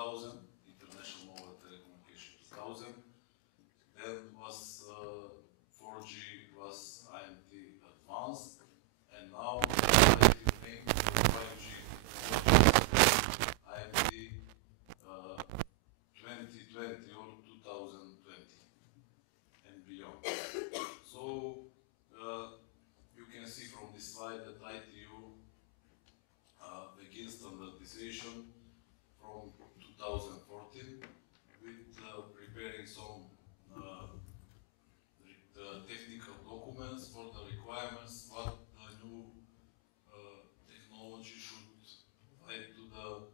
2000, International Mobile Telecommunication 2000. Then was 4G was IMT Advanced, and now I think 5G IMT 2020 or 2020 and beyond. So you can see from this slide that ITU begins standardization from 2014 with preparing some technical documents for the requirements, what the new technology should provide to the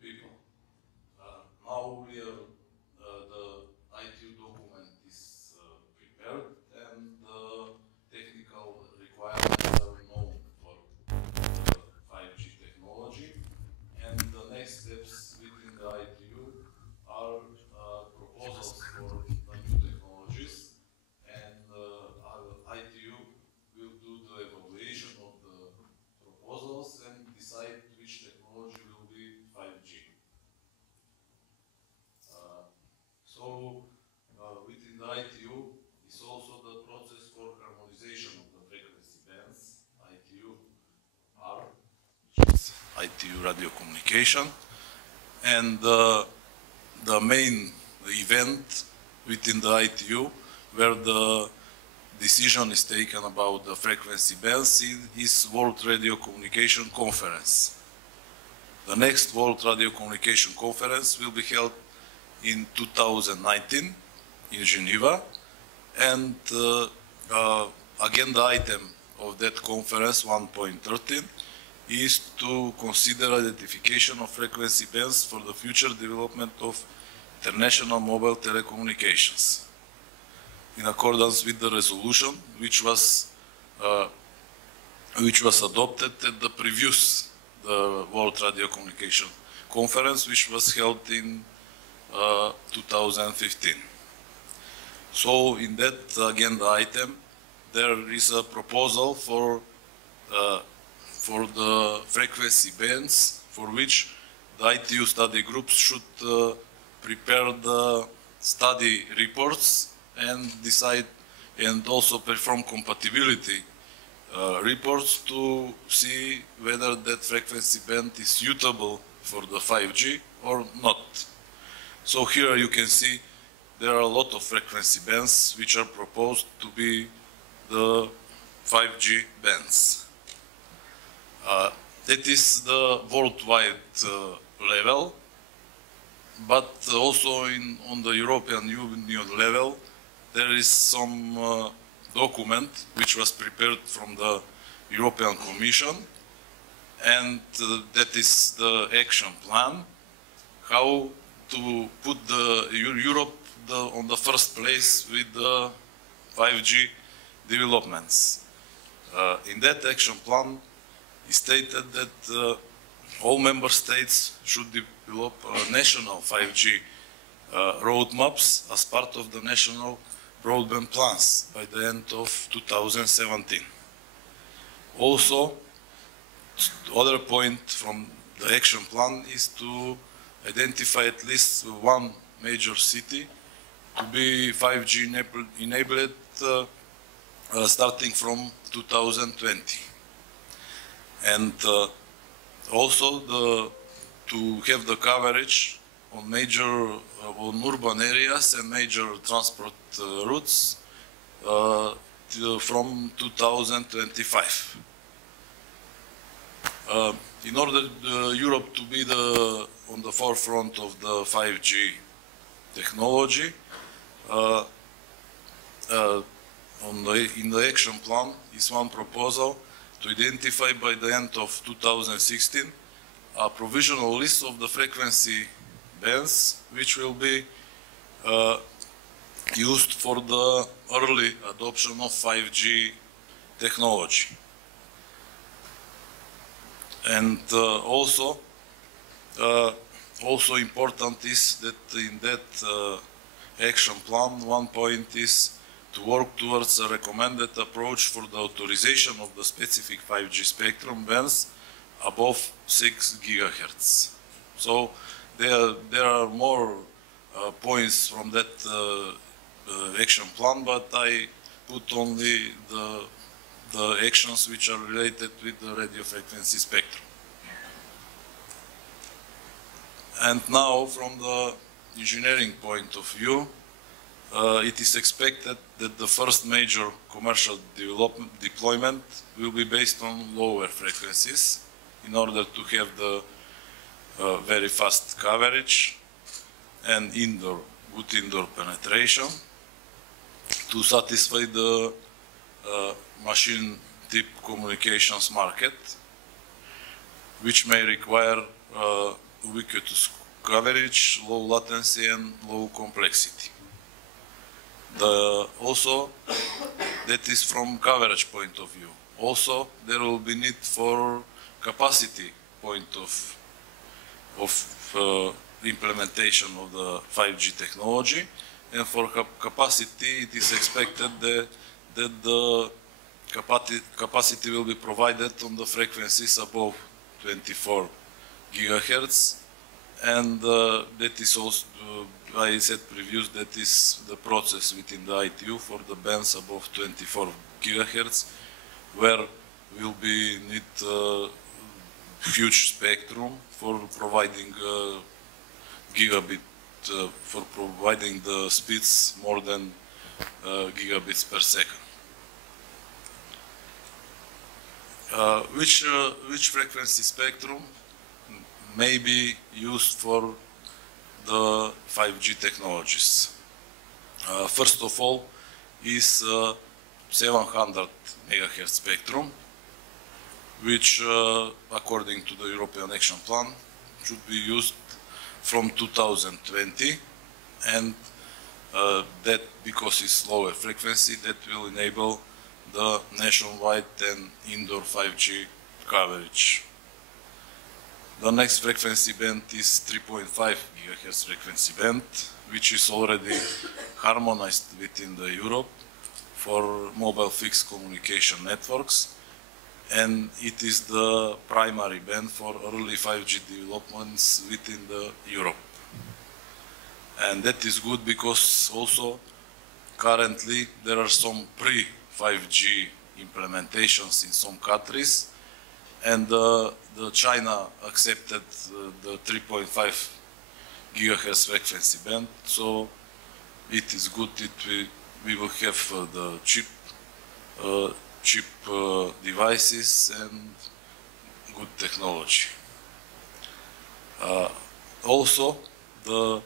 people. Now we are, the ITU document is prepared and the technical requirements are known for the 5G technology. And the next steps within the ITU are proposals for the new technologies. And ITU will do the evaluation of the proposals and decide which technology will be 5G. So within the ITU is also the process for harmonization of the frequency bands, ITU-R, which is ITU radio communication. And the main event within the ITU where the decision is taken about the frequency bands is World Radio Communication Conference. The next World Radio Communication Conference will be held in 2019 in Geneva, and again the item of that conference 1.13 is to consider identification of frequency bands for the future development of international mobile telecommunications, in accordance with the resolution which was adopted at the previous World Radio Communication Conference, which was held in 2015. So in that agenda item, there is a proposal for the frequency bands for which the ITU study groups should prepare the study reports and decide and also perform compatibility reports to see whether that frequency band is suitable for the 5G or not. So here you can see there are a lot of frequency bands which are proposed to be the 5G bands. That is the worldwide level, but also on the European Union level, there is some document which was prepared from the European Commission, and that is the action plan, how to put Europe on the first place with the 5G developments. In that action plan, it stated that all member states should develop national 5G roadmaps as part of the national broadband plans by the end of 2017. Also, other point from the action plan is to identify at least one major city to be 5G enabled starting from 2020. And also to have the coverage on on urban areas and major transport routes from 2025. In order Europe to be on the forefront of the 5G technology, in the action plan is one proposal to identify by the end of 2016 a provisional list of the frequency bands which will be used for the early adoption of 5G technology. And also important is that in that action plan, one point is to work towards a recommended approach for the authorization of the specific 5G spectrum bands above 6 GHz. So there are more points from that action plan, but I put only the actions which are related with the radio frequency spectrum. And now, from the engineering point of view, it is expected that the first major commercial deployment will be based on lower frequencies in order to have the very fast coverage and good indoor penetration to satisfy the machine tip communications market, which may require ubiquitous coverage, low latency and low complexity. Also, that is from coverage point of view. Also, there will be need for capacity point of implementation of the 5G technology, and for capacity it is expected that the capacity will be provided on the frequencies above 24 gigahertz, and that is also, I said previous, that is the process within the ITU for the bands above 24 gigahertz, where will be need huge spectrum for providing gigabit, for providing the speeds more than gigabits per second. Which frequency spectrum may be used for the 5G technologies? First of all is 700 megahertz spectrum, which according to the European Action Plan should be used from 2020, and that, because it's lower frequency, that will enable the nationwide and indoor 5G coverage. The next frequency band is 3.5 gigahertz frequency band, which is already harmonized within the Europe for mobile fixed communication networks, and it is the primary band for early 5G developments within the Europe. And that is good because also currently there are some pre-5G implementations in some countries, and the China accepted the 3.5 gigahertz frequency band, so it is good that we will have the cheap devices and good technology. Also, the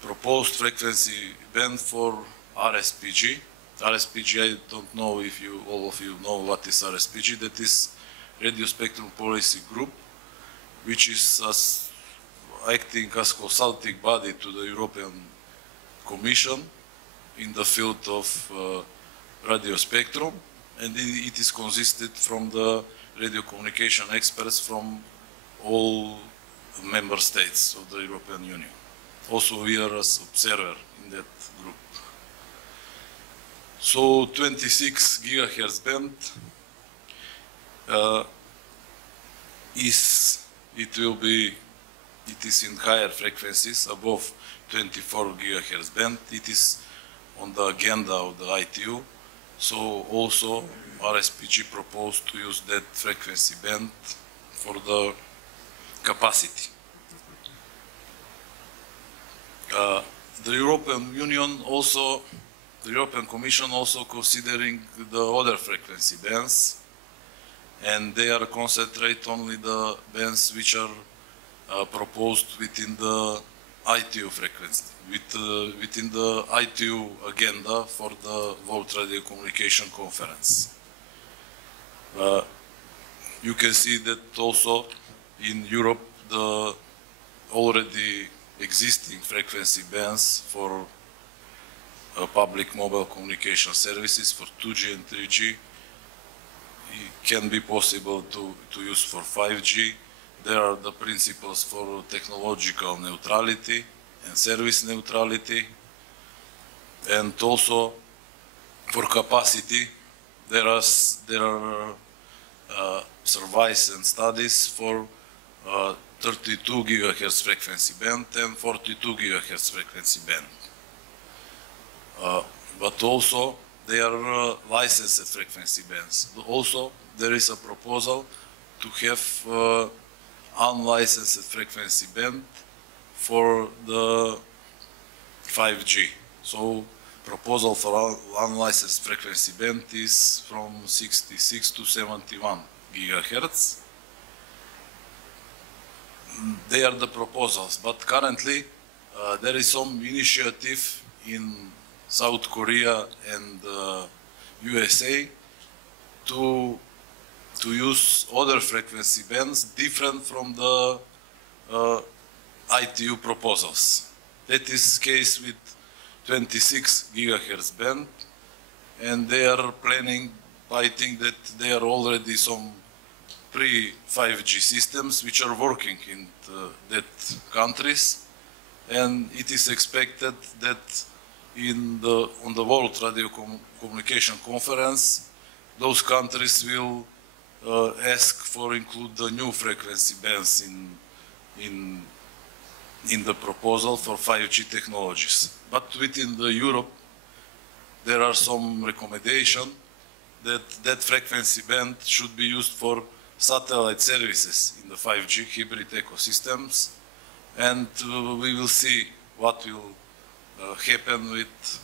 proposed frequency band for RSPG. RSPG, I don't know if all of you know what is RSPG. That is Radio Spectrum Policy Group, which is acting as consulting body to the European Commission in the field of radio spectrum, and it is consisted from the radio communication experts from all member states of the European Union. Also, we are as observer in that group. So 26 gigahertz band it is in higher frequencies above 24 gigahertz band. It is on the agenda of the ITU. So also RSPG proposed to use that frequency band for the capacity. The European Union also, the European Commission also considering the other frequency bands, and they are concentrate only the bands which are proposed within the ITU frequency, within the ITU agenda for the World Radio Communication Conference. You can see that also in Europe the already existing frequency bands for public mobile communication services for 2G and 3G can be possible to use for 5G. There are the principles for technological neutrality and service neutrality, and also for capacity there are surveys and studies for 32 gigahertz frequency band and 42 gigahertz frequency band. But also they are licensed frequency bands. Also, there is a proposal to have unlicensed frequency band for the 5G. So, proposal for unlicensed frequency band is from 66 to 71 gigahertz. They are the proposals, but currently there is some initiative in South Korea and USA to use other frequency bands different from the ITU proposals. That is the case with 26 gigahertz band, and they are planning, I think that there are already some pre-5G systems which are working in that countries, and it is expected that on the World Radio Communication Conference, those countries will ask for include the new frequency bands in the proposal for 5G technologies. But within the Europe, there are some recommendation that frequency band should be used for satellite services in the 5G hybrid ecosystems, and we will see what will happen with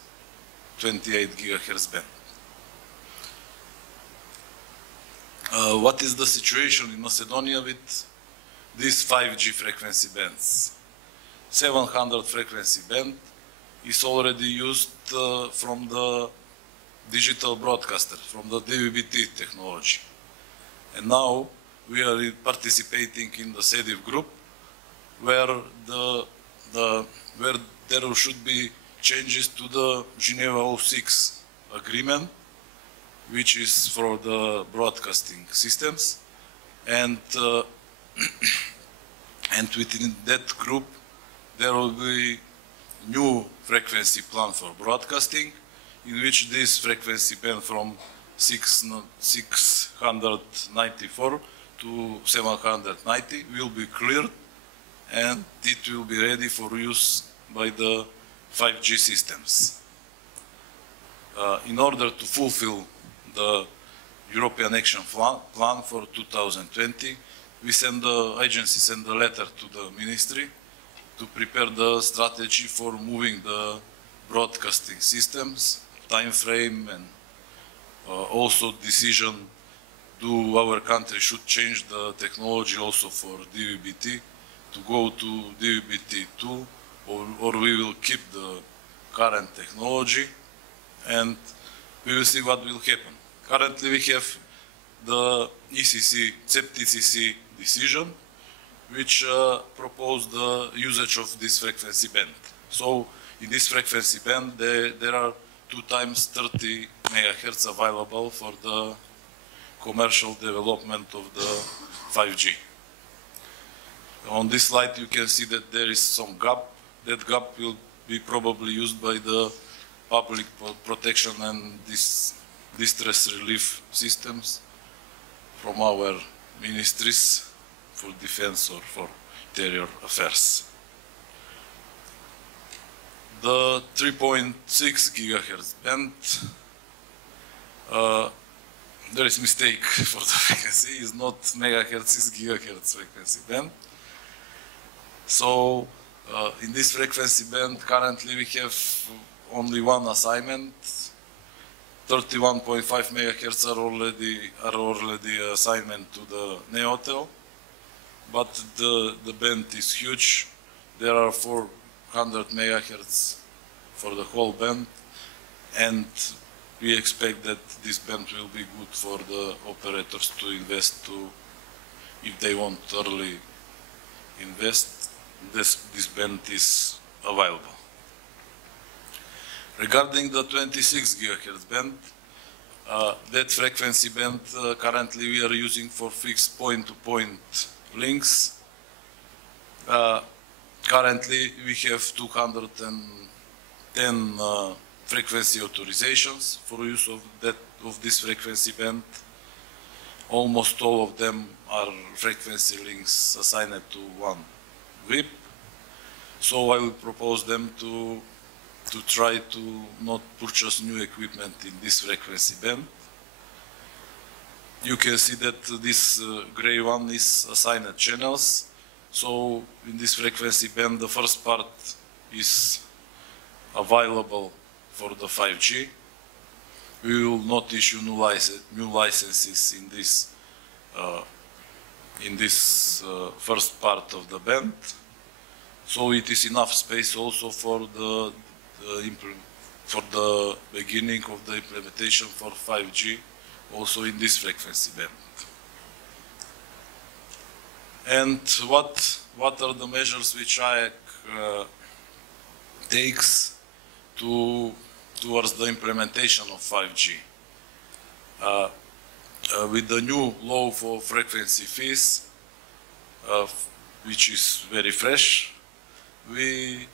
28 gigahertz band. What is the situation in Macedonia with these 5G frequency bands? 700 frequency band is already used from the digital broadcaster, from the DVB-T technology. And now we are participating in the SEDIF group, where there should be changes to the Geneva 06 agreement, which is for the broadcasting systems, and within that group there will be new frequency plan for broadcasting, in which this frequency band from 694 to 790 will be cleared, and it will be ready for use by the 5G systems. In order to fulfill the European Action Plan for 2020, the agency sent a letter to the ministry to prepare the strategy for moving the broadcasting systems, time frame, and also decision, do our country should change the technology also for DVB-T to go to DVB-T2, or we will keep the current technology, and we will see what will happen. Currently we have the CEPT-ECC decision, which proposed the usage of this frequency band. So in this frequency band there are 2 times 30 megahertz available for the commercial development of the 5G. On this slide you can see that there is some gap. That gap will be probably used by the public protection and distress relief systems from our ministries for defense or for interior affairs. The 3.6 gigahertz band, there is mistake for the frequency, it's not megahertz, it's gigahertz frequency band. So in this frequency band currently we have only one assignment. 31.5 megahertz are already assignment to the Neotel, but the band is huge. There are 400 megahertz for the whole band, and we expect that this band will be good for the operators to invest if they want early invest, this band is available. Regarding the 26 gigahertz band, that frequency band currently we are using for fixed point-to-point links. Currently we have 210 frequency authorizations for use of this frequency band. almost all of them are frequency links assigned to one VIP. So I will propose them to try to not purchase new equipment in this frequency band. You can see that this gray one is assigned channels. So in this frequency band, the first part is available for the 5G. We will not issue new licenses in this first part of the band. So it is enough space also for the beginning of the implementation for 5G, also in this frequency band. And what are the measures which IAC takes towards the implementation of 5G? With the new law for frequency fees, which is very fresh, we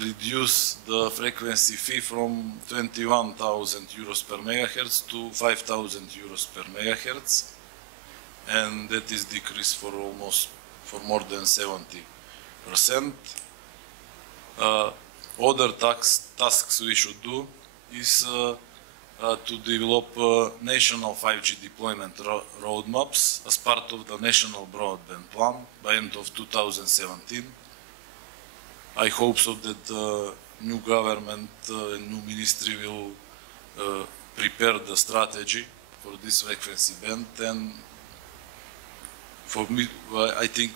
reduce the frequency fee from 21,000 euros per megahertz to 5,000 euros per megahertz, and that is decreased for more than 70%. Other tasks we should do is to develop national 5G deployment roadmaps as part of the national broadband plan by end of 2017. I hope so that the new government and new ministry will prepare the strategy for this frequency band, and for me, I think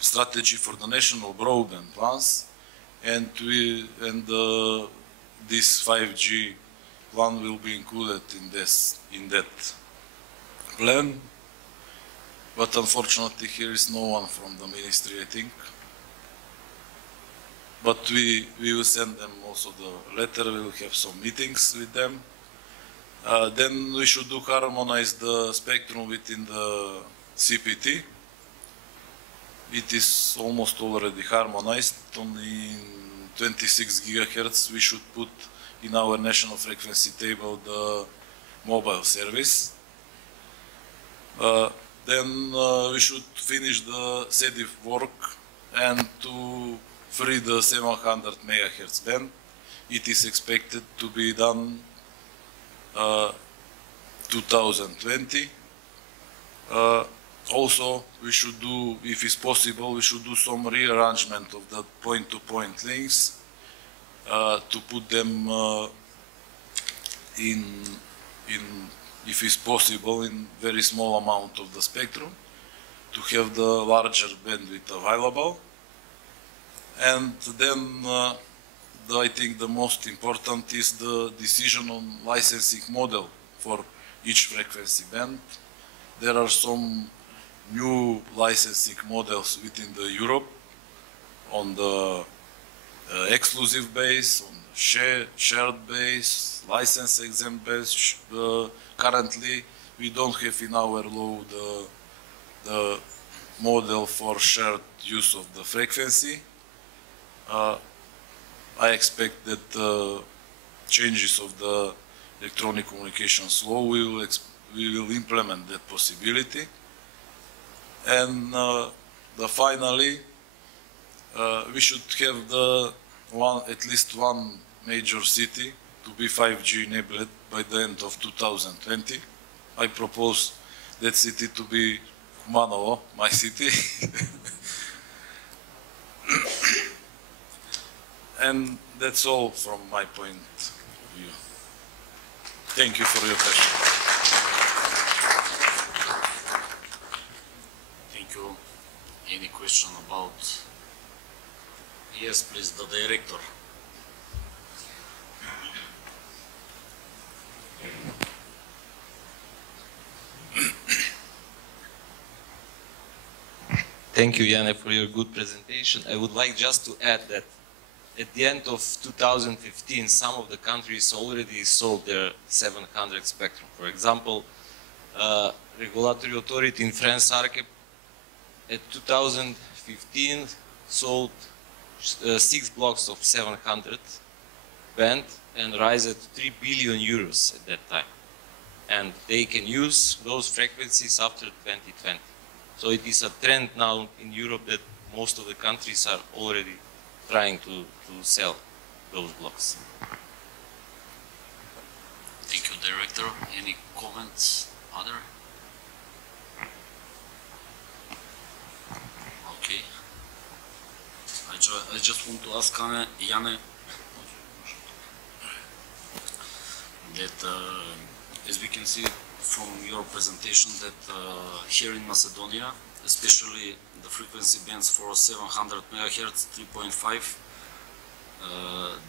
strategy for the national broadband plans, and this 5G plan will be included in that plan. But unfortunately, here is no one from the ministry, I think. But we will send them also the letter. We will have some meetings with them. Then we should harmonize the spectrum within the CPT. It is almost already harmonized. Only in 26 gigahertz we should put in our national frequency table the mobile service. Then we should finish the SEDIF work and to free the 700 megahertz band. It is expected to be done 2020. Also, we should do, if it's possible, we should do some rearrangement of the point-to-point links to put them if it's possible, in very small amount of the spectrum to have the larger bandwidth available. And then I think the most important is the decision on licensing model for each frequency band. There are some new licensing models within the Europe on the exclusive base, on the shared base, license exempt base. Currently, we don't have in our law the model for shared use of the frequency. I expect that changes of the electronic communications law, we will implement that possibility. And finally, we should have at least one major city to be 5G enabled by the end of 2020. I propose that city to be Kumanovo, my city. And that's all from my point of view. Thank you for your question. Thank you. Any question about? Yes, please, the director. Thank you, Jane, for your good presentation. I would like just to add that at the end of 2015, some of the countries already sold their 700 spectrum. For example, regulatory authority in France, ARCEP, at 2015 sold 6 blocks of 700 band and raised 3 billion euros at that time. and they can use those frequencies after 2020. So it is a trend now in Europe that most of the countries are already trying to sell those blocks. Thank you, Director. Any comments? Other? Okay. I just want to ask Jane that as we can see from your presentation that here in Macedonia, especially the frequency bands for 700 MHz, 3.5,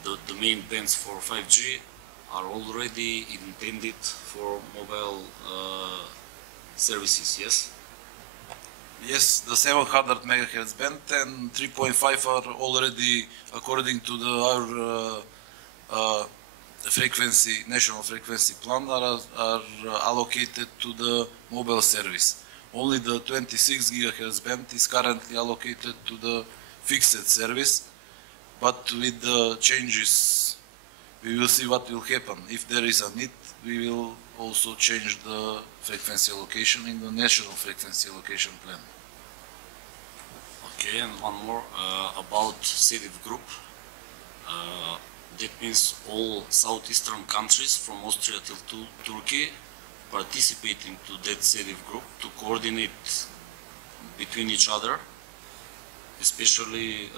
the main bands for 5G are already intended for mobile services, yes? Yes, the 700 MHz band and 3.5 are already, according to our national frequency plan, are allocated to the mobile service. Only the 26 GHz band is currently allocated to the fixed service, but with the changes, we will see what will happen. If there is a need, we will also change the frequency allocation in the national frequency allocation plan. Okay, and one more about SEDIF group. That means all southeastern countries from Austria till Turkey participate into that SEDIF group to coordinate between each other, especially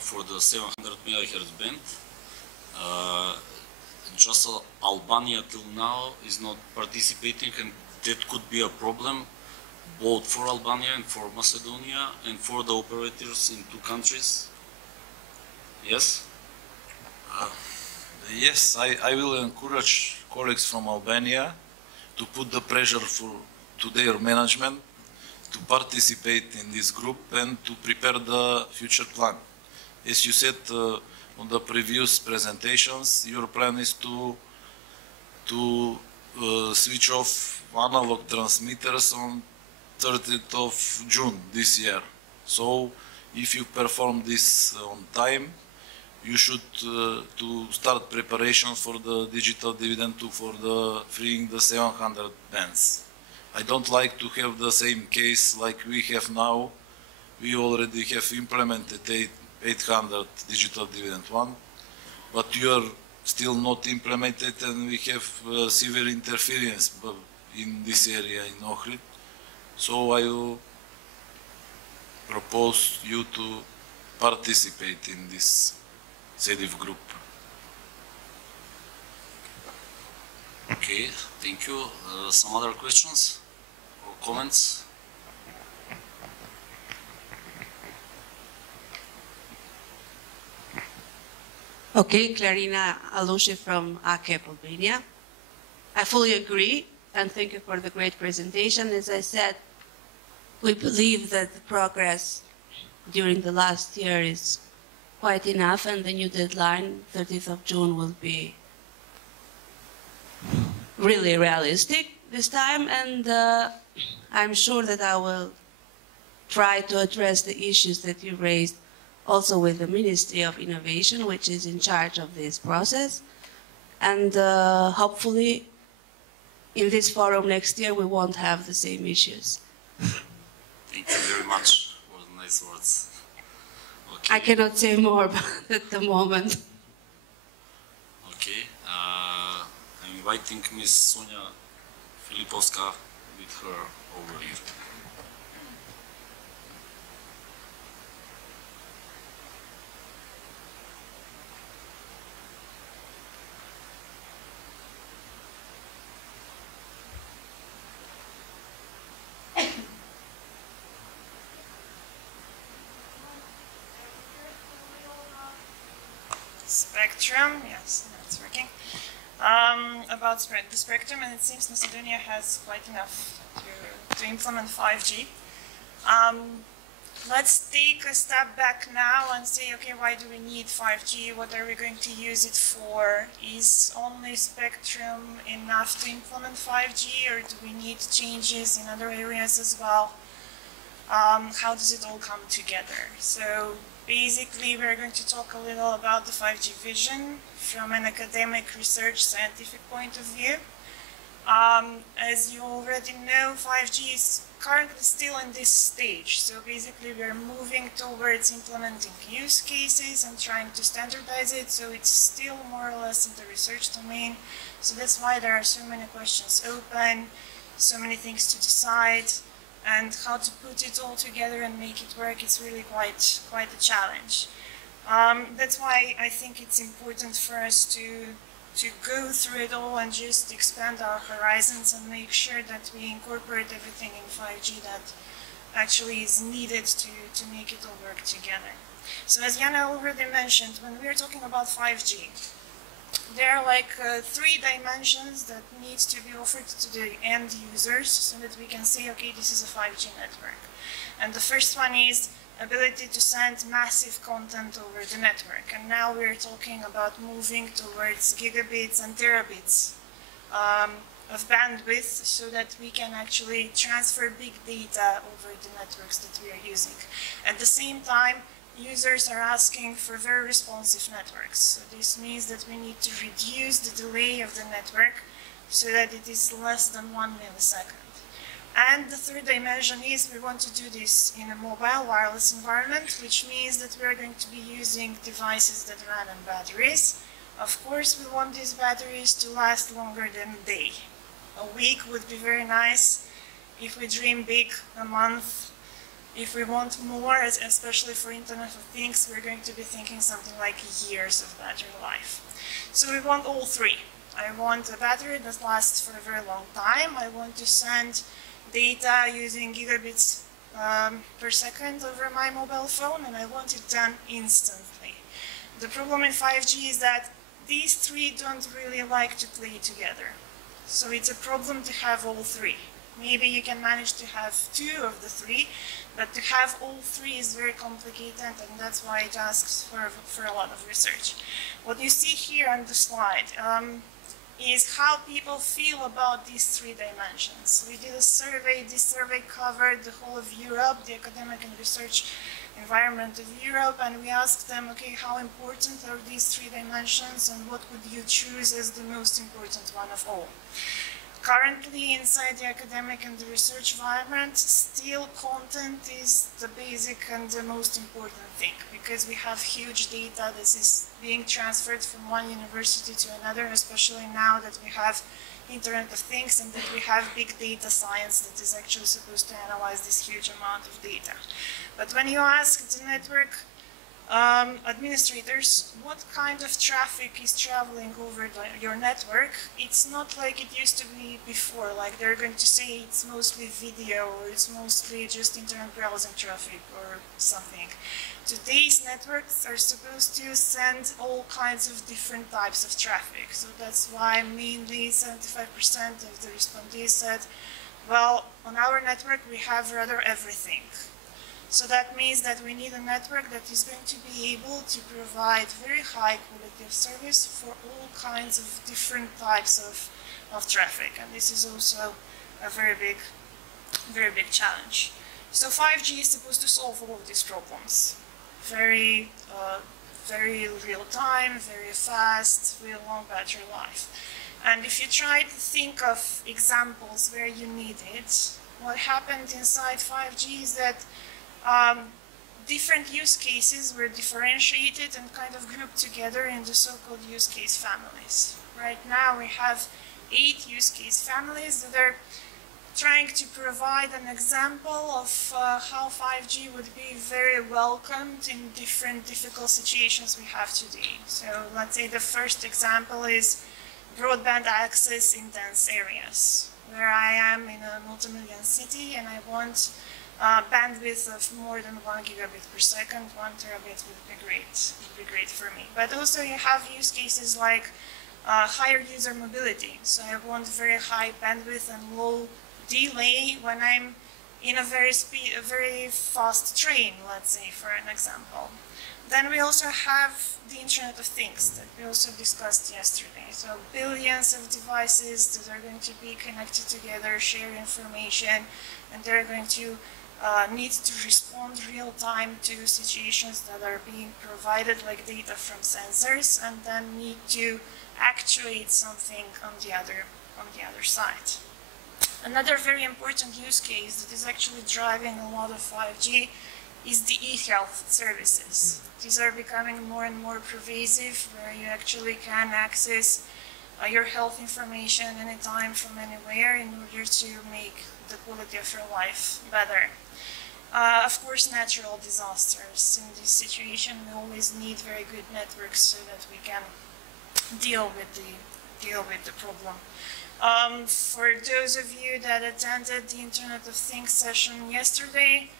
for the 700 MHz band. Just Albania till now is not participating, and that could be a problem both for Albania and for Macedonia and for the operators in two countries. Yes? Yes, I will encourage colleagues from Albania to put the pressure to their management to participate in this group and to prepare the future plan. As you said on the previous presentations, your plan is to switch off analog transmitters on 30th of June this year. So if you perform this on time, you should to start preparations for the digital dividend for the freeing the 700 bands. I don't like to have the same case like we have now. We already have implemented 800 digital dividend 1, but you are still not implemented, and we have severe interference in this area in Ohrid. So I will propose you to participate in this SEDIF group. Okay, thank you. Some other questions or comments? Okay, Clarina Alushe from AKEP Albania. I fully agree, and thank you for the great presentation. As I said, we believe that the progress during the last year is quite enough, and the new deadline, 30th of June, will be really realistic this time, and I'm sure that I will try to address the issues that you raised also with the Ministry of Innovation, which is in charge of this process. And hopefully, in this forum next year, we won't have the same issues. Thank you very much for the nice words. Okay. I cannot say more at the moment. Okay. I'm inviting Ms. Sonja Filiposka with her overview. Spectrum, yes, that's working. About the spectrum, and it seems Macedonia has quite enough to implement 5G. Let's take a step back now and say, okay, why do we need 5G? What are we going to use it for? Is only spectrum enough to implement 5G, or do we need changes in other areas as well? How does it all come together? So basically, we're going to talk a little about the 5G vision from an academic, research, scientific point of view. As you already know, 5G is currently still in this stage. So basically we are moving towards implementing use cases and trying to standardize it. So it's still more or less in the research domain. So that's why there are so many questions open, so many things to decide, and how to put it all together and make it work. It's really quite a challenge. That's why I think it's important for us to go through it all and just expand our horizons and make sure that we incorporate everything in 5G that actually is needed to make it all work together. So as Jana already mentioned, when we're talking about 5G, there are like 3 dimensions that need to be offered to the end users so that we can say, okay, this is a 5G network. And the first one is ability to send massive content over the network. And now we're talking about moving towards gigabits and terabits of bandwidth so that we can actually transfer big data over the networks that we are using. At the same time, users are asking for very responsive networks. So this means that we need to reduce the delay of the network so that it is less than 1 millisecond. And the third dimension is we want to do this in a mobile wireless environment, which means that we're going to be using devices that run on batteries. Of course, we want these batteries to last longer than a day. A week would be very nice. If we dream big, a month. If we want more, especially for Internet of Things, we're going to be thinking something like years of battery life. So we want all 3. I want a battery that lasts for a very long time. I want to send data using gigabits per second over my mobile phone, and I want it done instantly. The problem in 5G is that these 3 don't really like to play together. So it's a problem to have all 3. Maybe you can manage to have 2 of the 3, but to have all 3 is very complicated, and that's why it asks for a lot of research. What you see here on the slide is how people feel about these 3 dimensions. We did a survey. This survey covered the whole of Europe, the academic and research environment of Europe, and we asked them, okay, how important are these 3 dimensions and what would you choose as the most important one of all? Currently, inside the academic and the research environment, still content is the basic and the most important thing, because we have huge data that is being transferred from one university to another, especially now that we have Internet of Things and that we have big data science that is actually supposed to analyze this huge amount of data. But when you ask the network administrators what kind of traffic is traveling over your network, it's not like it used to be before, like they're going to say it's mostly video or it's mostly just internet browsing traffic or something. Today's networks are supposed to send all kinds of different types of traffic, so that's why mainly 75% of the respondees said, well, on our network we have rather everything. So that means that we need a network that is going to be able to provide very high quality of service for all kinds of different types of traffic. And this is also a very big challenge. So 5G is supposed to solve all of these problems. Very real time, very fast, real long battery life. And if you try to think of examples where you need it, what happened inside 5G is that different use cases were differentiated and kind of grouped together in the so-called use case families. Right now we have 8 use case families that are trying to provide an example of how 5G would be very welcomed in different difficult situations we have today. So let's say the first example is broadband access in dense areas, where I am in a multi-million city and I want bandwidth of more than 1 gigabit per second. 1 terabit would be great for me. But also you have use cases like higher user mobility. So I want very high bandwidth and low delay when I'm in a very fast train, let's say, for an example. Then we also have the Internet of Things that we also discussed yesterday. So billions of devices that are going to be connected together, share information, and they're going to need to respond real time to situations that are being provided, like data from sensors, and then need to actuate something on on the other side. Another very important use case that is actually driving a lot of 5G is the e-health services. These are becoming more and more pervasive, where you actually can access your health information anytime from anywhere in order to make the quality of your life better. Of course, natural disasters. In this situation, we always need very good networks so that we can deal with the problem. For those of you that attended the Internet of Things session yesterday,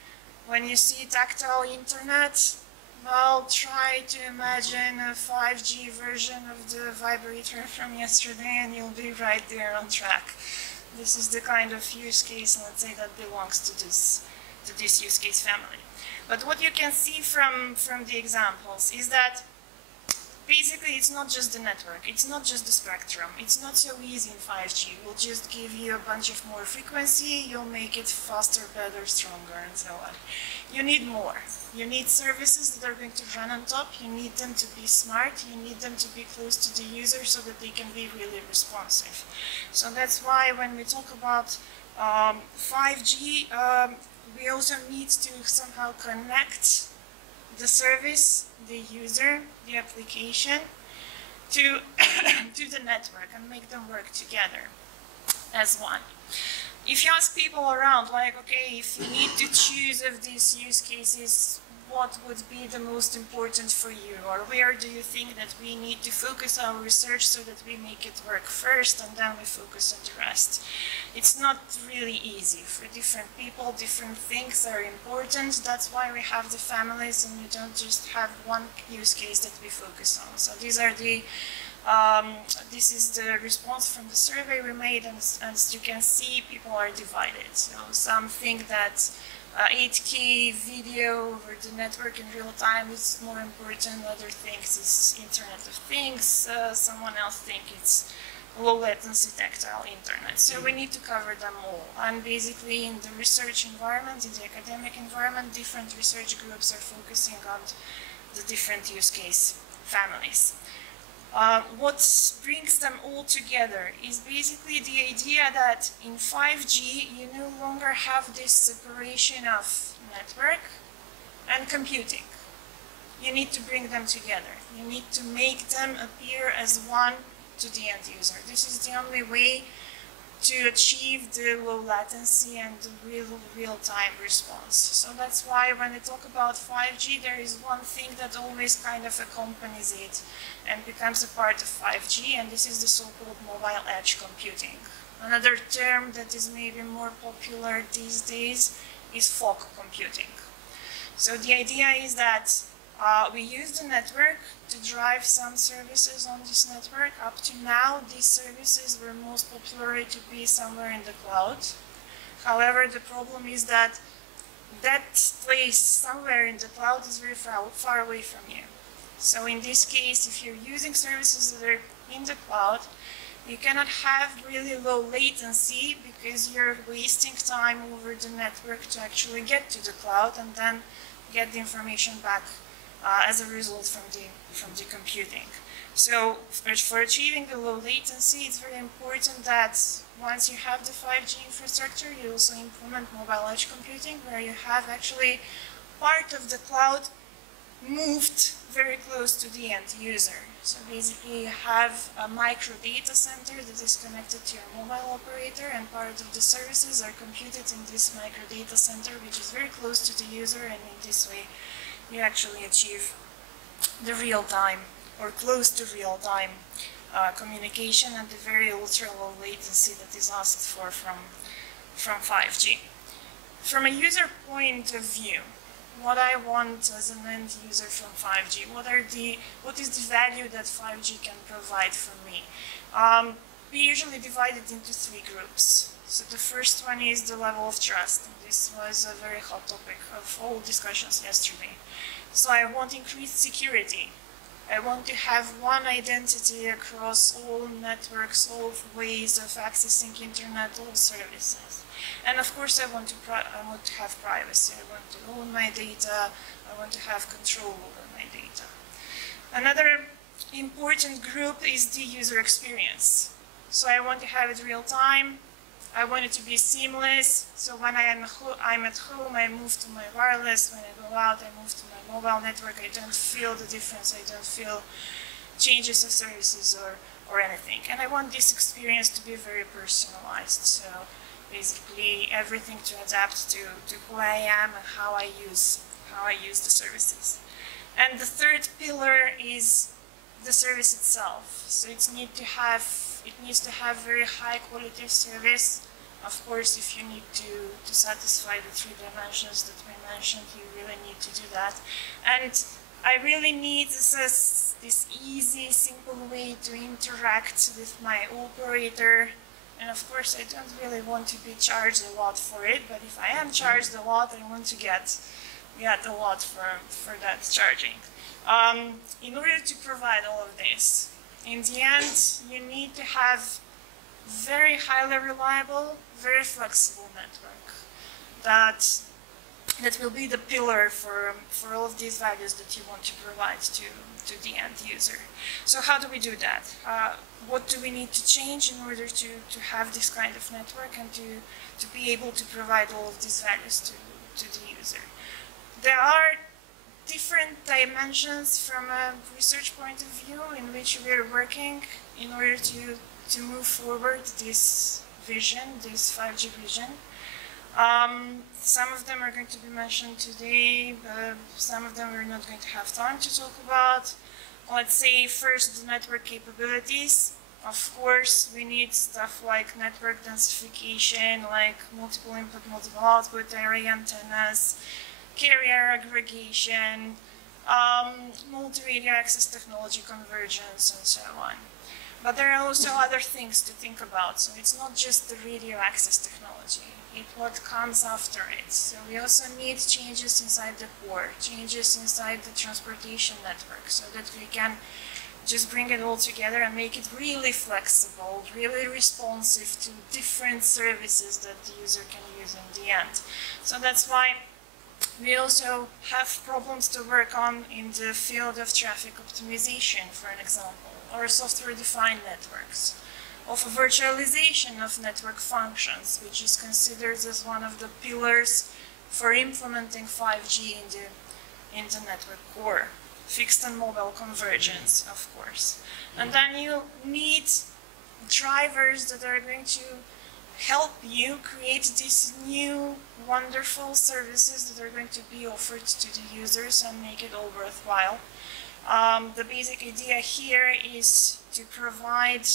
when you see tactile internet, well, try to imagine a 5G version of the vibrator from yesterday and you'll be right there on track. This is the kind of use case, let's say, that belongs to this use case family. But what you can see from the examples is that basically it's not just the network, it's not just the spectrum, it's not so easy in 5G. We'll just give you a bunch of more frequency, you'll make it faster, better, stronger, and so on. You need more. You need services that are going to run on top, you need them to be smart, you need them to be close to the user so that they can be really responsive. So that's why when we talk about 5G, we also need to somehow connect the service, the user, the application to, to the network and make them work together as one. If you ask people around, like, okay, if you need to choose of these use cases, what would be the most important for you? Or where do you think that we need to focus our research so that we make it work first and then we focus on the rest? It's not really easy. For different people, different things are important. That's why we have the families and we don't just have one use case that we focus on. So these are the this is the response from the survey we made, and as you can see, people are divided. So some think that 8K video over the network in real time is more important, other thinks it's Internet of Things, someone else thinks it's low latency tactile internet. So we need to cover them all. And basically in the research environment, in the academic environment, different research groups are focusing on the different use case families. What brings them all together is basically the idea that in 5G you no longer have this separation of network and computing. You need to bring them together. You need to make them appear as one to the end user. This is the only way to achieve the low latency and the real-time response. So that's why when we talk about 5G, there is one thing that always kind of accompanies it and becomes a part of 5G, and this is the so-called mobile edge computing. Another term that is maybe more popular these days is fog computing. So the idea is that we use the network to drive some services on this network. Up to now, these services were most popular to be somewhere in the cloud. However, the problem is that that place somewhere in the cloud is very far away from you. So in this case, if you're using services that are in the cloud, you cannot have really low latency because you're wasting time over the network to actually get to the cloud and then get the information back as a result from the computing. So for achieving the low latency, it's very important that once you have the 5G infrastructure, you also implement mobile edge computing, where you have actually part of the cloud moved very close to the end user. So basically you have a micro data center that is connected to your mobile operator, and part of the services are computed in this micro data center, which is very close to the user, and in this way you actually achieve the real-time or close to real-time communication and the very ultra-low latency that is asked for from 5G. From a user point of view, what I want as an end user from 5G, what is the value that 5G can provide for me? We usually divide it into three groups. So the first one is the level of trust. And this was a very hot topic of all discussions yesterday. So I want increased security. I want to have one identity across all networks, all ways of accessing internet, all services. And of course I want to have privacy. I want to own my data. I want to have control over my data. Another important group is the user experience. So I want to have it real time. I want it to be seamless. So when I'm at home, I move to my wireless. When I go out, I move to my mobile network. I don't feel the difference. I don't feel changes of services or anything. And I want this experience to be very personalized. So basically everything to adapt to who I am and how I use the services. And the third pillar is the service itself. So it needs to have very high quality service. Of course, if you need to satisfy the 3 dimensions that we mentioned, you really need to do that. And I really need this easy, simple way to interact with my operator. And of course, I don't really want to be charged a lot for it, but if I am charged a lot, I want to get a lot for that charging. In order to provide all of this, in the end, you need to have very highly reliable, very flexible network that will be the pillar for all of these values that you want to provide to the end user. So how do we do that? What do we need to change in order to have this kind of network and to be able to provide all of these values to the user? There are different dimensions from a research point of view in which we are working in order to move forward this vision, this 5G vision. Some of them are going to be mentioned today, but some of them we're not going to have time to talk about. Let's say first the network capabilities. Of course, we need stuff like network densification, like multiple input, multiple output array antennas, carrier aggregation, multi-radio access technology convergence, and so on. But there are also other things to think about. So it's not just the radio access technology, it's what comes after it. So we also need changes inside the core, changes inside the transportation network, so that we can just bring it all together and make it really flexible, really responsive to different services that the user can use in the end. So that's why we also have problems to work on in the field of traffic optimization, for an example, or software-defined networks, of a virtualization of network functions, which is considered as one of the pillars for implementing 5G in the network core. Fixed and mobile convergence, of course. And then you need drivers that are going to help you create these new wonderful services that are going to be offered to the users and make it all worthwhile. The basic idea here is to provide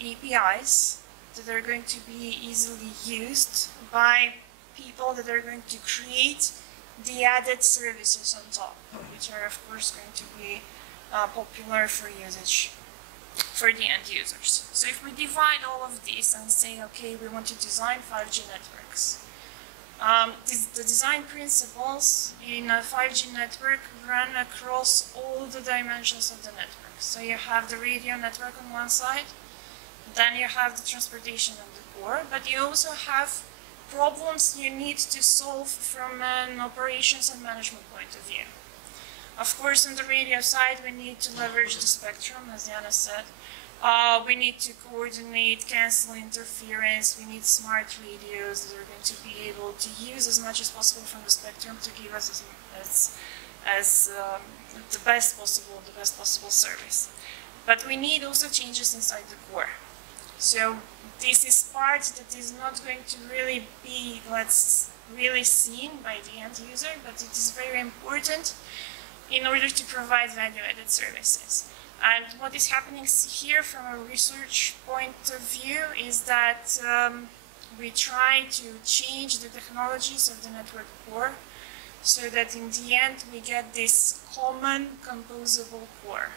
APIs that are going to be easily used by people that are going to create the added services on top, which are of course going to be popular for usage for the end users. So if we divide all of this and say, okay, we want to design 5G networks, the design principles in a 5G network run across all the dimensions of the network. So you have the radio network on one side, then you have the transportation on the core, but you also have problems you need to solve from an operations and management point of view. Of course, on the radio side, we need to leverage the spectrum, as Jana said. We need to coordinate, cancel interference. We need smart radios that are going to be able to use as much as possible from the spectrum to give us the best possible service. But we need also changes inside the core. So this is part that is not going to really be really seen by the end user, but it is very important in order to provide value-added services. And what is happening here from a research point of view is that we try to change the technologies of the network core so that in the end we get this common composable core.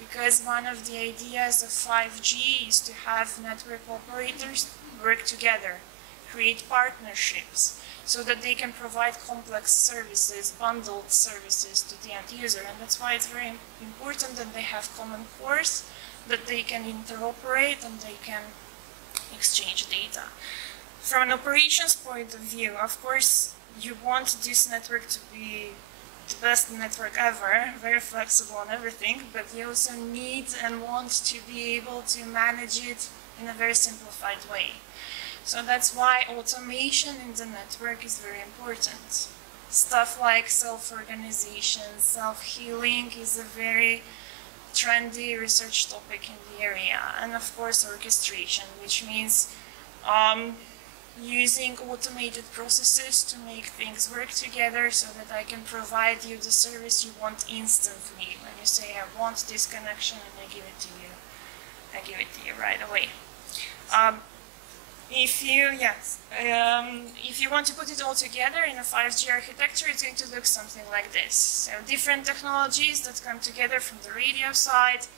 Because one of the ideas of 5G is to have network operators work together, create partnerships, so that they can provide complex services, bundled services to the end user. And that's why it's very important that they have common cores, that they can interoperate and they can exchange data. From an operations point of view, of course, you want this network to be the best network ever, very flexible and everything, but you also need and want to be able to manage it in a very simplified way. So that's why automation in the network is very important. Stuff like self-organization, self-healing is a very trendy research topic in the area. And of course orchestration, which means using automated processes to make things work together so that I can provide you the service you want instantly. When you say, I want this connection, and I give it to you, I give it to you right away. If you want to put it all together in a 5G architecture, it's going to look something like this. So different technologies that come together from the radio side,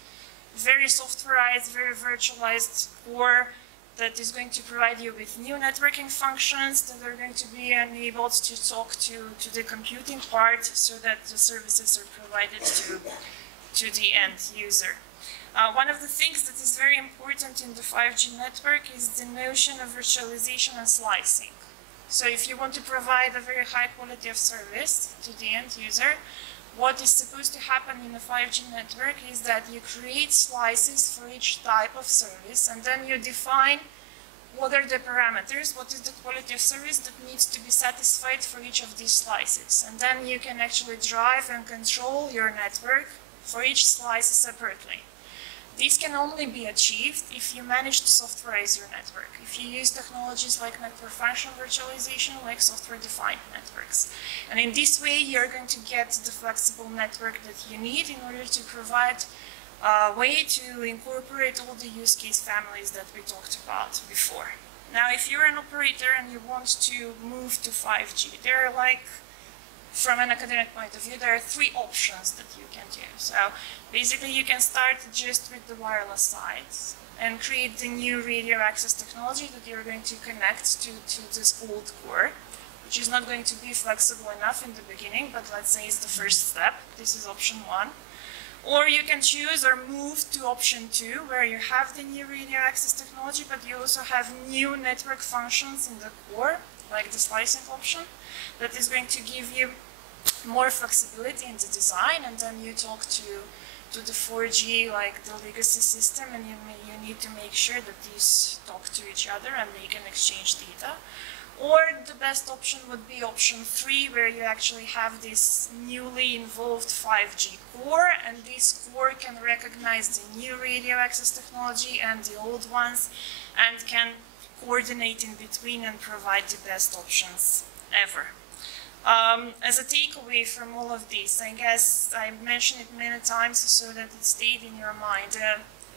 very softwareized, very virtualized core that is going to provide you with new networking functions that are going to be enabled to talk to the computing part so that the services are provided to the end user. One of the things that is very important in the 5G network is the notion of virtualization and slicing. So if you want to provide a very high quality of service to the end user, what is supposed to happen in a 5G network is that you create slices for each type of service, and then you define what are the parameters, what is the quality of service that needs to be satisfied for each of these slices. And then you can actually drive and control your network for each slice separately. This can only be achieved if you manage to softwareize your network, if you use technologies like network function virtualization, like software-defined networks. And in this way, you're going to get the flexible network that you need in order to provide a way to incorporate all the use case families that we talked about before. Now, if you're an operator and you want to move to 5G, there are from an academic point of view, there are three options that you can do. So basically you can start just with the wireless side and create the new radio access technology that you're going to connect to this old core, which is not going to be flexible enough in the beginning, but let's say it's the first step. This is option one. Or you can choose or move to option two, where you have the new radio access technology, but you also have new network functions in the core, like the slicing option, that is going to give you more flexibility in the design, and then you talk to the 4G, like the legacy system, and you need to make sure that these talk to each other and they can exchange data. Or the best option would be option 3, where you actually have this newly involved 5G core, and this core can recognize the new radio access technology and the old ones, and can coordinate in between and provide the best options ever. As a takeaway from all of this, I guess I mentioned it many times so that it stayed in your mind.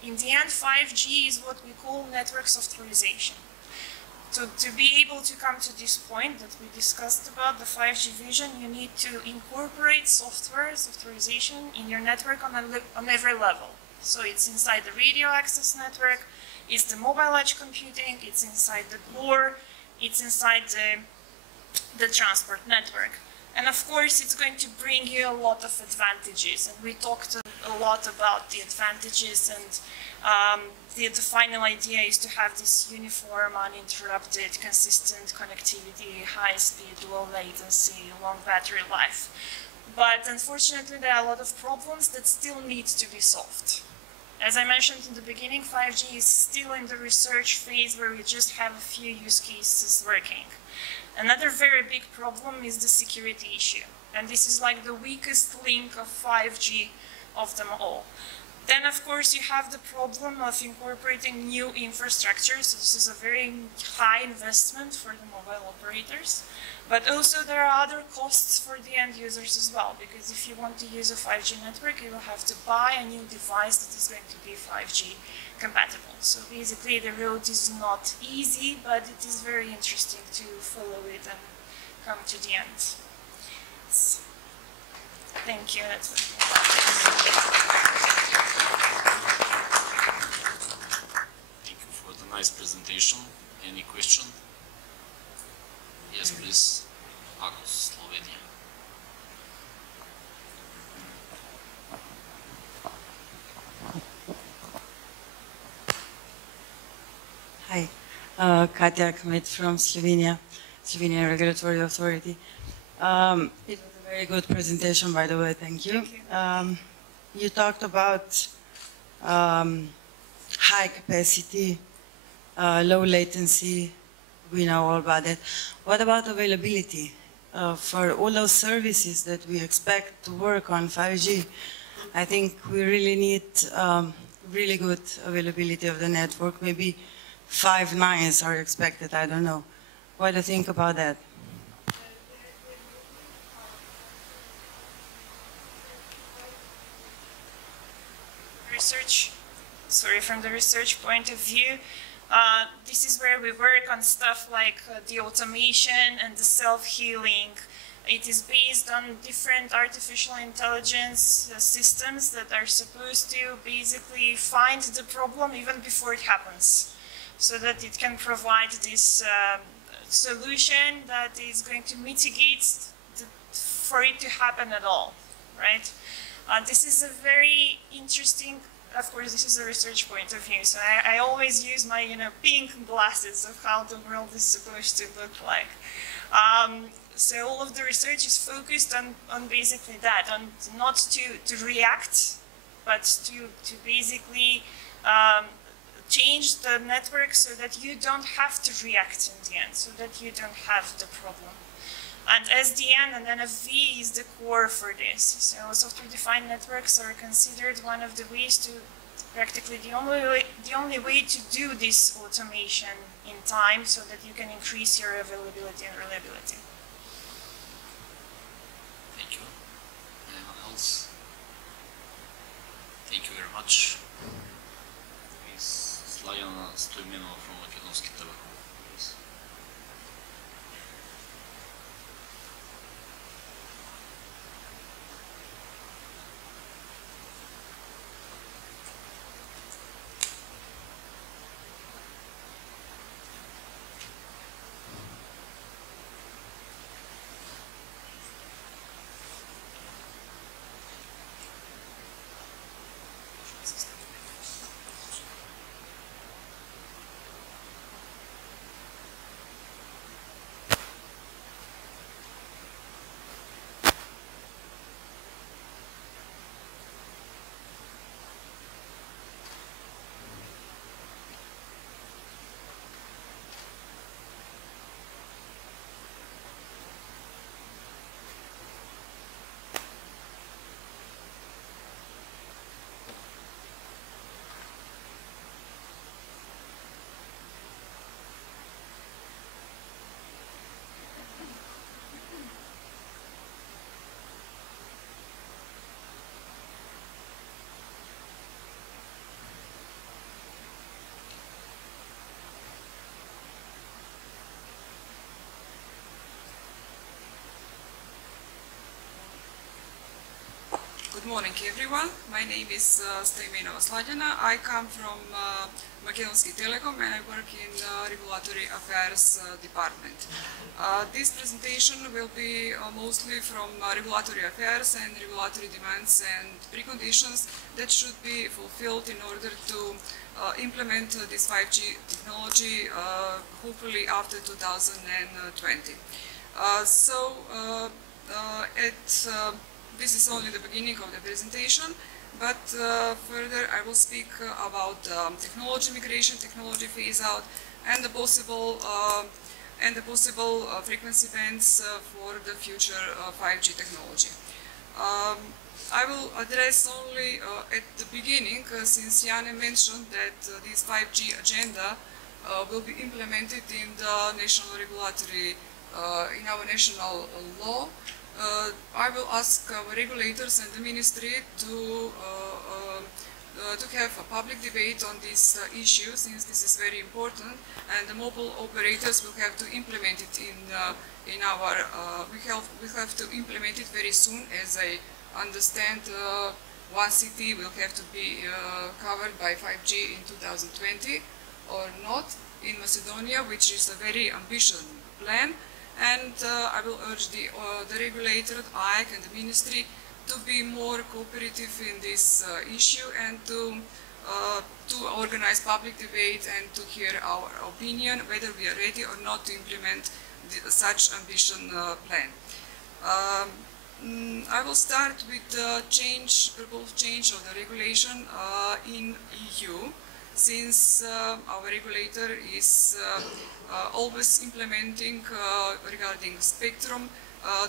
In the end, 5G is what we call network softwareization. So to be able to come to this point that we discussed about the 5G vision, you need to incorporate softwareization in your network on every level. So it's inside the radio access network, it's the mobile edge computing, it's inside the core, it's inside the transport network. And of course, it's going to bring you a lot of advantages. And we talked a lot about the advantages, and the final idea is to have this uniform, uninterrupted, consistent connectivity, high speed, low latency, long battery life. But unfortunately, there are a lot of problems that still need to be solved. As I mentioned in the beginning, 5G is still in the research phase where we just have a few use cases working. Another very big problem is the security issue. And this is like the weakest link of 5G of them all. Then, of course, you have the problem of incorporating new infrastructure. So this is a very high investment for the mobile operators. But also there are other costs for the end users as well, because if you want to use a 5G network, you will have to buy a new device that is going to be 5G compatible. So basically the road is not easy, but it is very interesting to follow it and come to the end. So, thank you. That's Thank you for the nice presentation. Any question? Yes, please. Agus, Slovenia. Hi, Katja Kmet from Slovenia Regulatory Authority. It was a Very good presentation, by the way, thank you. You talked about high capacity, low latency, we know all about that. What about availability? For all those services that we expect to work on 5G, I think we really need really good availability of the network. Maybe 5 nines are expected, I don't know. What do you think about that? From the research point of view, this is where we work on stuff like the automation and the self-healing. It is based on different artificial intelligence systems that are supposed to basically find the problem even before it happens, so that it can provide this solution that is going to mitigate for it to happen at all, right? This is a very interesting, of course, this is a research point of view, so I always use my pink glasses of how the world is supposed to look like. So all of the research is focused on basically that, on not to react, but to basically change the network so that you don't have to react in the end, so that you don't have the problem. And SDN and NFV is the core for this. So software-defined networks are considered one of the ways to, practically the only way to do this automation in time, so that you can increase your availability and reliability. Thank you. Anyone else? Thank you very much. Ms. Slagjana Stoimenova from Makedonski Telekom, please. Good morning, everyone. My name is Stoimenova Slagjana. I come from Makedonski Telekom and I work in Regulatory Affairs Department. This presentation will be mostly from regulatory affairs and regulatory demands and preconditions that should be fulfilled in order to implement this 5G technology, hopefully after 2020. This is only the beginning of the presentation, but further I will speak about technology migration, technology phase-out, and the possible frequency bands for the future 5G technology. I will address only at the beginning, since Jane mentioned that this 5G agenda will be implemented in the national regulatory, in our national law. I will ask our regulators and the ministry to have a public debate on this issue, since this is very important, and the mobile operators will have to implement it we have to implement it very soon. As I understand, one city will have to be covered by 5G in 2020 or not in Macedonia, which is a very ambitious plan. And I will urge the regulator, the IAC and the ministry to be more cooperative in this issue and to organize public debate and to hear our opinion whether we are ready or not to implement such ambitious plan. I will start with the proposed change of the regulation in EU, since our regulator is always implementing regarding spectrum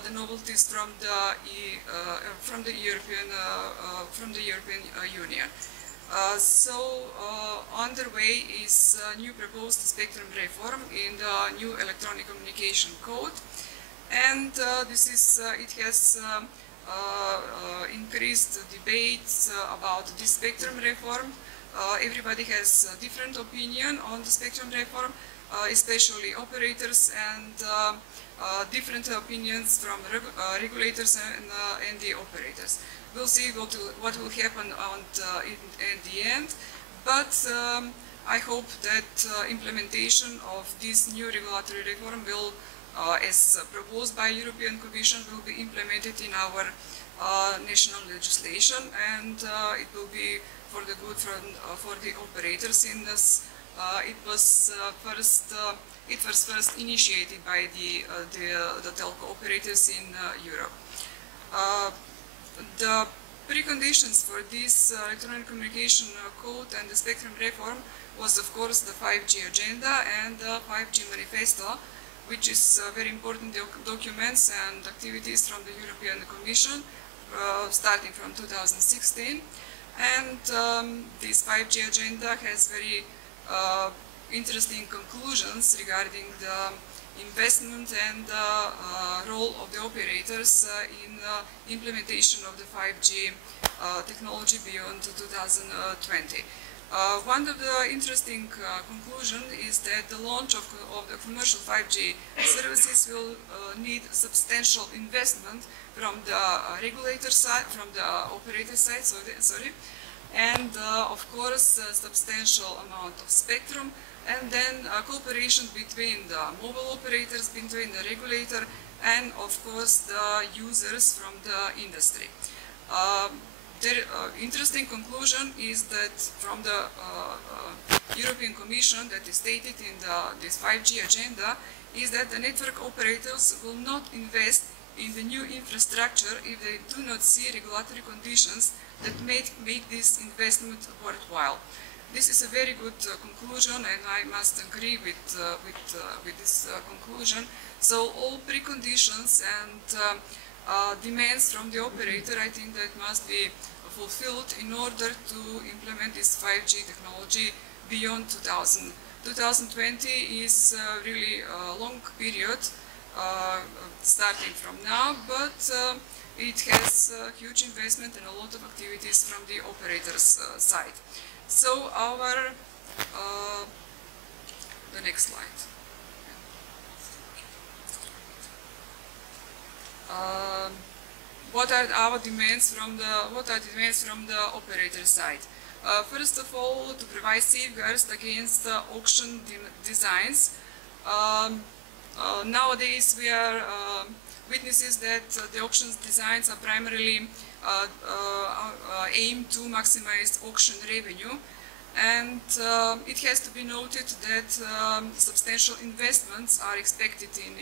the novelties from the European Union. Underway is a new proposed spectrum reform in the new electronic communication code, and it has increased debates about this spectrum reform. Everybody has a different opinion on the spectrum reform, especially operators, and different opinions from regulators and the operators. We'll see what will happen in the end, but I hope that implementation of this new regulatory reform will, as proposed by European Commission, will be implemented in our national legislation, and it will be for the good for the operators. In this, it was first initiated by the telco operators in Europe. The preconditions for this electronic communication code and the spectrum reform was, of course, the 5G agenda and the 5G manifesto, which is very important documents and activities from the European Commission, starting from 2016. And this 5G agenda has very interesting conclusions regarding the investment and role of the operators in implementation of the 5G technology beyond 2020. One of the interesting conclusions is that the launch of the commercial 5G services will need substantial investment from the regulator side, from the operator side, and of course a substantial amount of spectrum, and then cooperation between the mobile operators, between the regulator, and of course the users from the industry. The interesting conclusion is that from the European Commission that is stated in this 5G agenda is that the network operators will not invest in the new infrastructure if they do not see regulatory conditions that make this investment worthwhile. This is a very good conclusion, and I must agree with this conclusion. So all preconditions and demands from the operator, I think, that must be fulfilled in order to implement this 5G technology beyond 2000. 2020 is really a long period starting from now, but it has huge investment and a lot of activities from the operator's side. So the next slide. What are our demands from the operator side? First of all, to provide safeguards against auction designs. Nowadays we are witnesses that the auction designs are primarily aimed to maximize auction revenue, and it has to be noted that substantial investments are expected in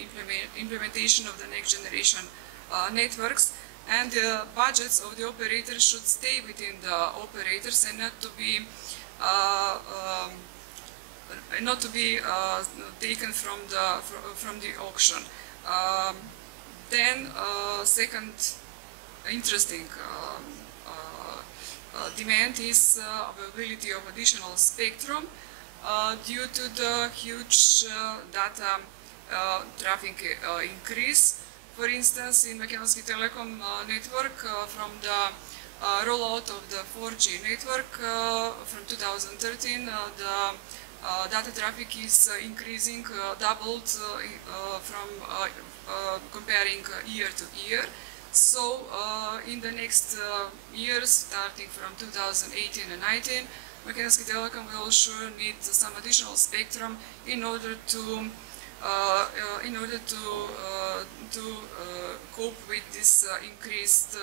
implementation of the next generation networks, and the budgets of the operators should stay within the operators and not to be taken from the auction. Then second interesting demand is availability of additional spectrum due to the huge data traffic increase. For instance, in Makedonski Telekom network, from the rollout of the 4G network from 2013, the data traffic is increasing, doubled from comparing year to year. So in the next years, starting from 2018 and 19, Makedonski Telekom will sure need some additional spectrum in order to cope with this increased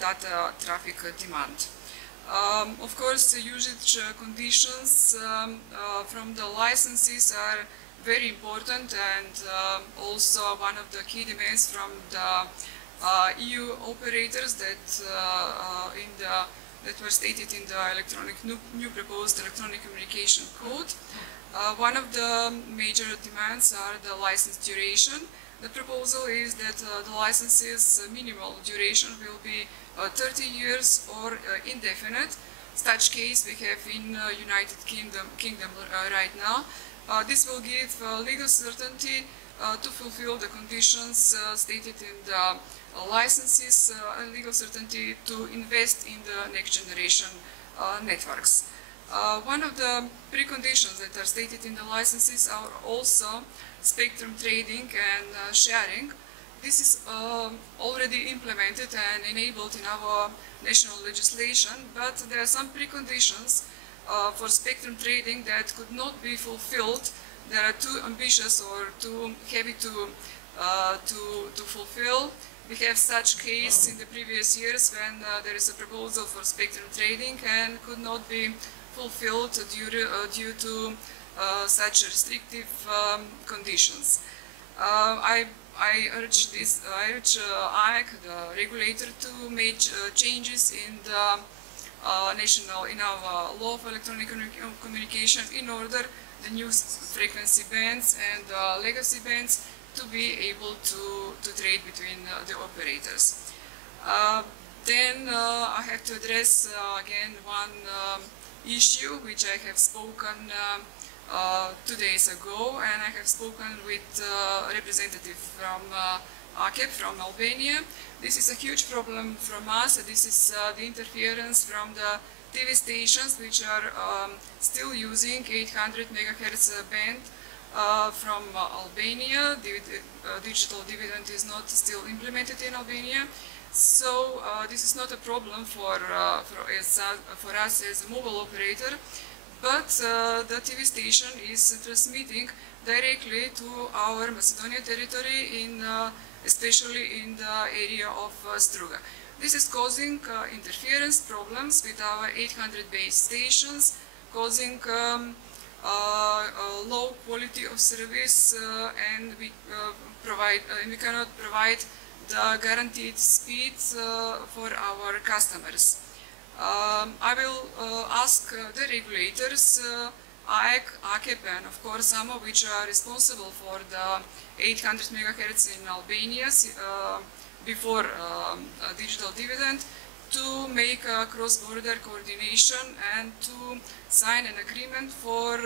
data traffic demand. Of course, the usage conditions from the licenses are very important, and also one of the key demands from the EU operators that that were stated in the new proposed electronic communication code. One of the major demands are the license duration. The proposal is that the license's minimal duration will be 30 years or indefinite. Such case we have in United Kingdom right now. This will give legal certainty to fulfill the conditions stated in the licenses and legal certainty to invest in the next generation networks. One of the preconditions that are stated in the licenses are also spectrum trading and sharing. This is already implemented and enabled in our national legislation, but there are some preconditions for spectrum trading that could not be fulfilled. They are too ambitious or too heavy to fulfill. We have such case in the previous years when there is a proposal for spectrum trading and could not be fulfilled due to such restrictive conditions. I urge IRC, the regulator, to make changes in the in our law of electronic communication in order the new frequency bands and legacy bands to be able to trade between the operators. Then I have to address again one issue which I have spoken 2 days ago, and I have spoken with a representative from AKEP from Albania. This is a huge problem from us. This is the interference from the TV stations which are still using 800 MHz band from Albania. Digital dividend is not still implemented in Albania. So this is not a problem for us as a mobile operator, but the TV station is transmitting directly to our Macedonia territory, especially in the area of Struga. This is causing interference problems with our 800 base stations, causing low quality of service, and we cannot provide the guaranteed speeds for our customers. I will ask the regulators, AKEP and of course SAMA, which are responsible for the 800 MHz in Albania before digital dividend, to make a cross-border coordination and to sign an agreement for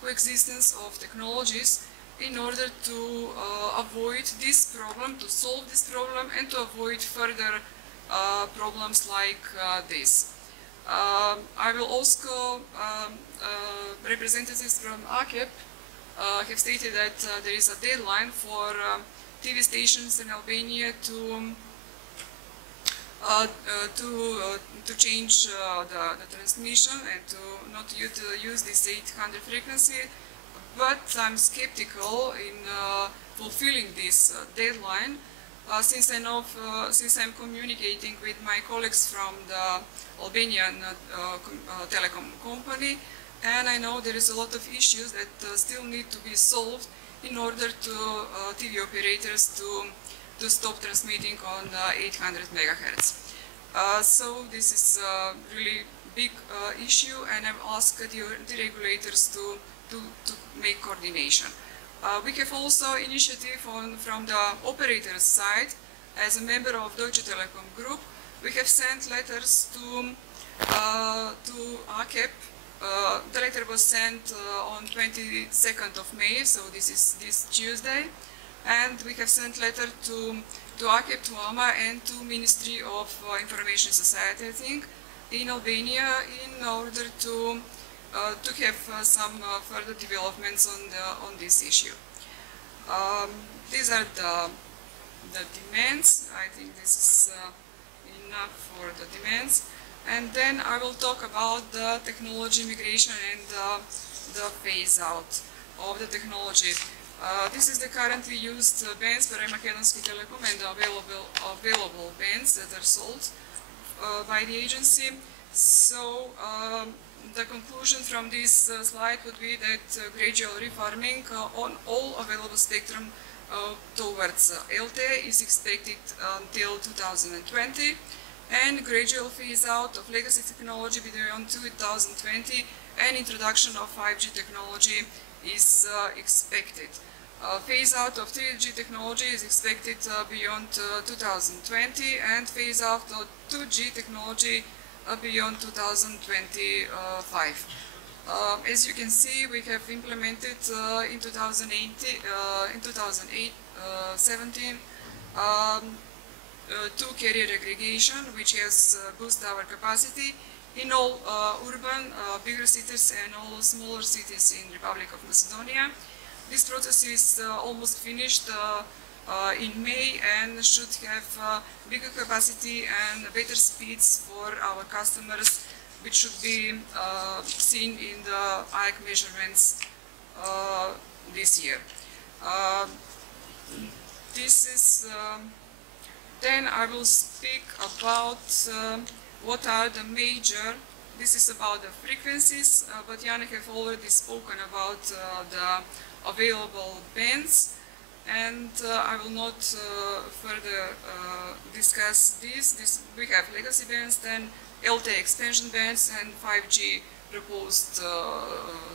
coexistence of technologies in order to avoid this problem, to solve this problem, and to avoid further problems like this. I will also, representatives from AKEP have stated that there is a deadline for TV stations in Albania to change the transmission and to not use this 800 frequency, but I'm skeptical in fulfilling this deadline, since I'm communicating with my colleagues from the Albanian Telekom company, and I know there is a lot of issues that still need to be solved in order to TV operators to stop transmitting on 800 MHz. So this is a really big issue, and I've asked the regulators to make coordination. We have also initiative from the operator's side. As a member of Deutsche Telekom group, we have sent letters to AKEP. The letter was sent on 22nd of May, so this is this Tuesday. And we have sent letter to AKEP, to AMA, and to Ministry of Information Society, I think, in Albania, in order to have some further developments on this issue. These are the demands. I think this is enough for the demands. And then I will talk about the technology migration and the phase out of the technology. This is the currently used bands by Makedonski Telekom and the available bands that are sold by the agency. So the conclusion from this slide would be that gradual refarming on all available spectrum towards LTE is expected until 2020, and gradual phase out of legacy technology beyond 2020 and introduction of 5G technology is expected. Phase out of 3G technology is expected beyond 2020, and phase out of 2G technology beyond 2025. As you can see, we have implemented in 2017 two carrier aggregation, which has boosted our capacity in all urban, bigger cities and all smaller cities in Republic of Macedonia. This process is almost finished in May and should have bigger capacity and better speeds for our customers, which should be seen in the IRC measurements this year. Then I will speak about what are the major, this is about the frequencies, but Jan have already spoken about the available bands, and I will not further discuss this. We have legacy bands, then LTE expansion bands, and 5G proposed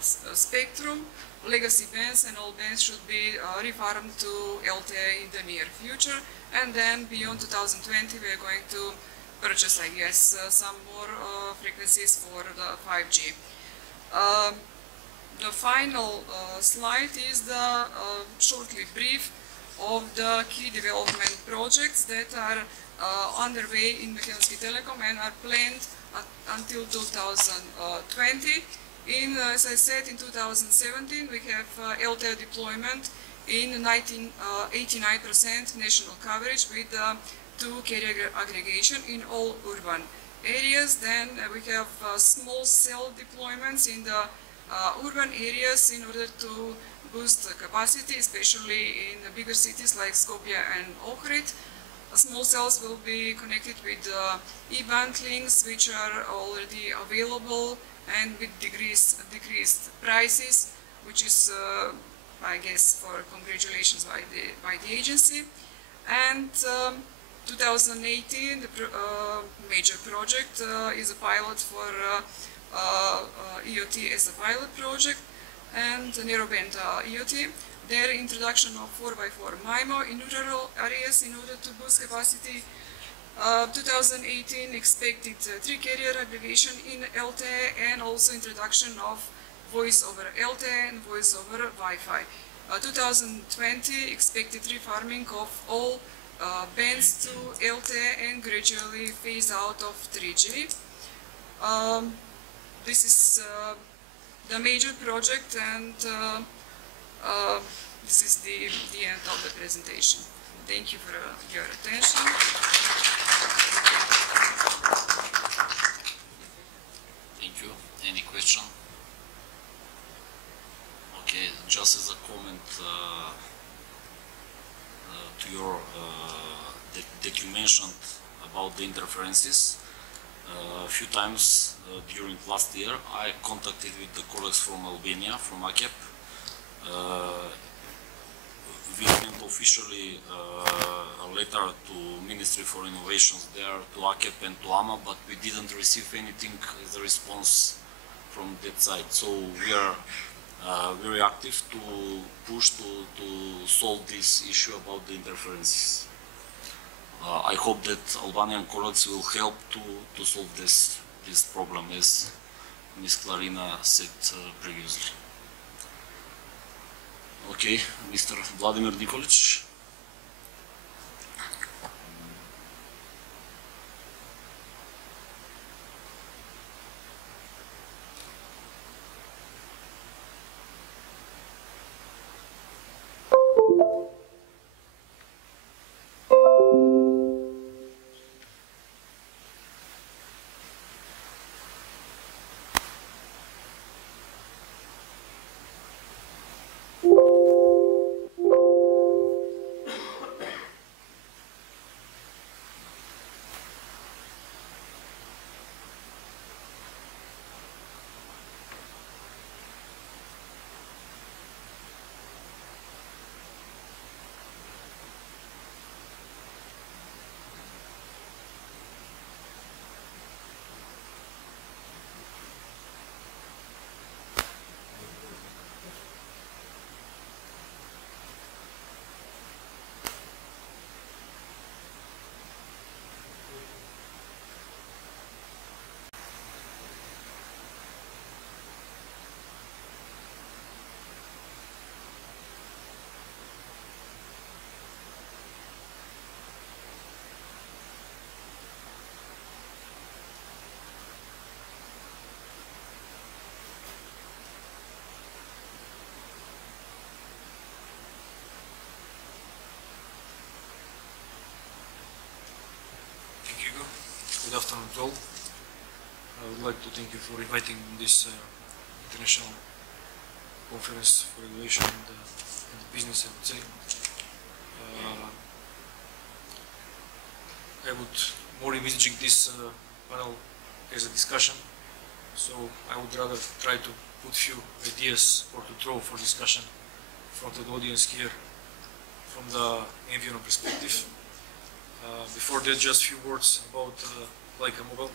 spectrum. Legacy bands and all bands should be refarmed to LTE in the near future, and then beyond 2020 we are going to purchase, I guess, some more frequencies for the 5G. The final slide is the shortly brief of the key development projects that are underway in Makedonski Telekom and are planned until 2020. As I said, in 2017 we have LTE deployment in 89% national coverage with 2 carrier aggregation in all urban areas. Then we have small cell deployments in the urban areas in order to boost capacity, especially in the bigger cities like Skopje and Ohrid. Small cells will be connected with E-band links, which are already available and with decreased prices, which is, I guess, for congratulations by the agency. And 2018, the major project is a pilot for EOT as a pilot project, and narrowband EOT. Their introduction of 4x4 MIMO in rural areas in order to boost capacity. 2018 expected 3 carrier aggregation in LTE and also introduction of voice over LTE and voice over Wi-Fi. 2020 expected refarming of all bands to LTE and gradually phase out of 3G. This is the major project, and this is the end of the presentation. Thank you for your attention. Thank you. Any question? Okay, just as a comment to your that you mentioned about the interferences. A few times during last year I contacted with the colleagues from Albania, from AKEP. We sent officially a letter to Ministry for Innovations there, to AKEP and to AMA, but we didn't receive anything as a response from that side. So we are very active to push to solve this issue about the interferences. I hope that Albanian colleagues will help to solve this problem, as Ms. Clarina said previously. Okay, Mr. Vladimir Nikolikj. good afternoon to all. I would like to thank you for inviting this international conference for regulation and the business, I would say. I would more envisaging this panel as a discussion, so I would rather try to put few ideas or to throw for discussion from the audience here from the MVNO perspective. Before that, just a few words about Lycamobile.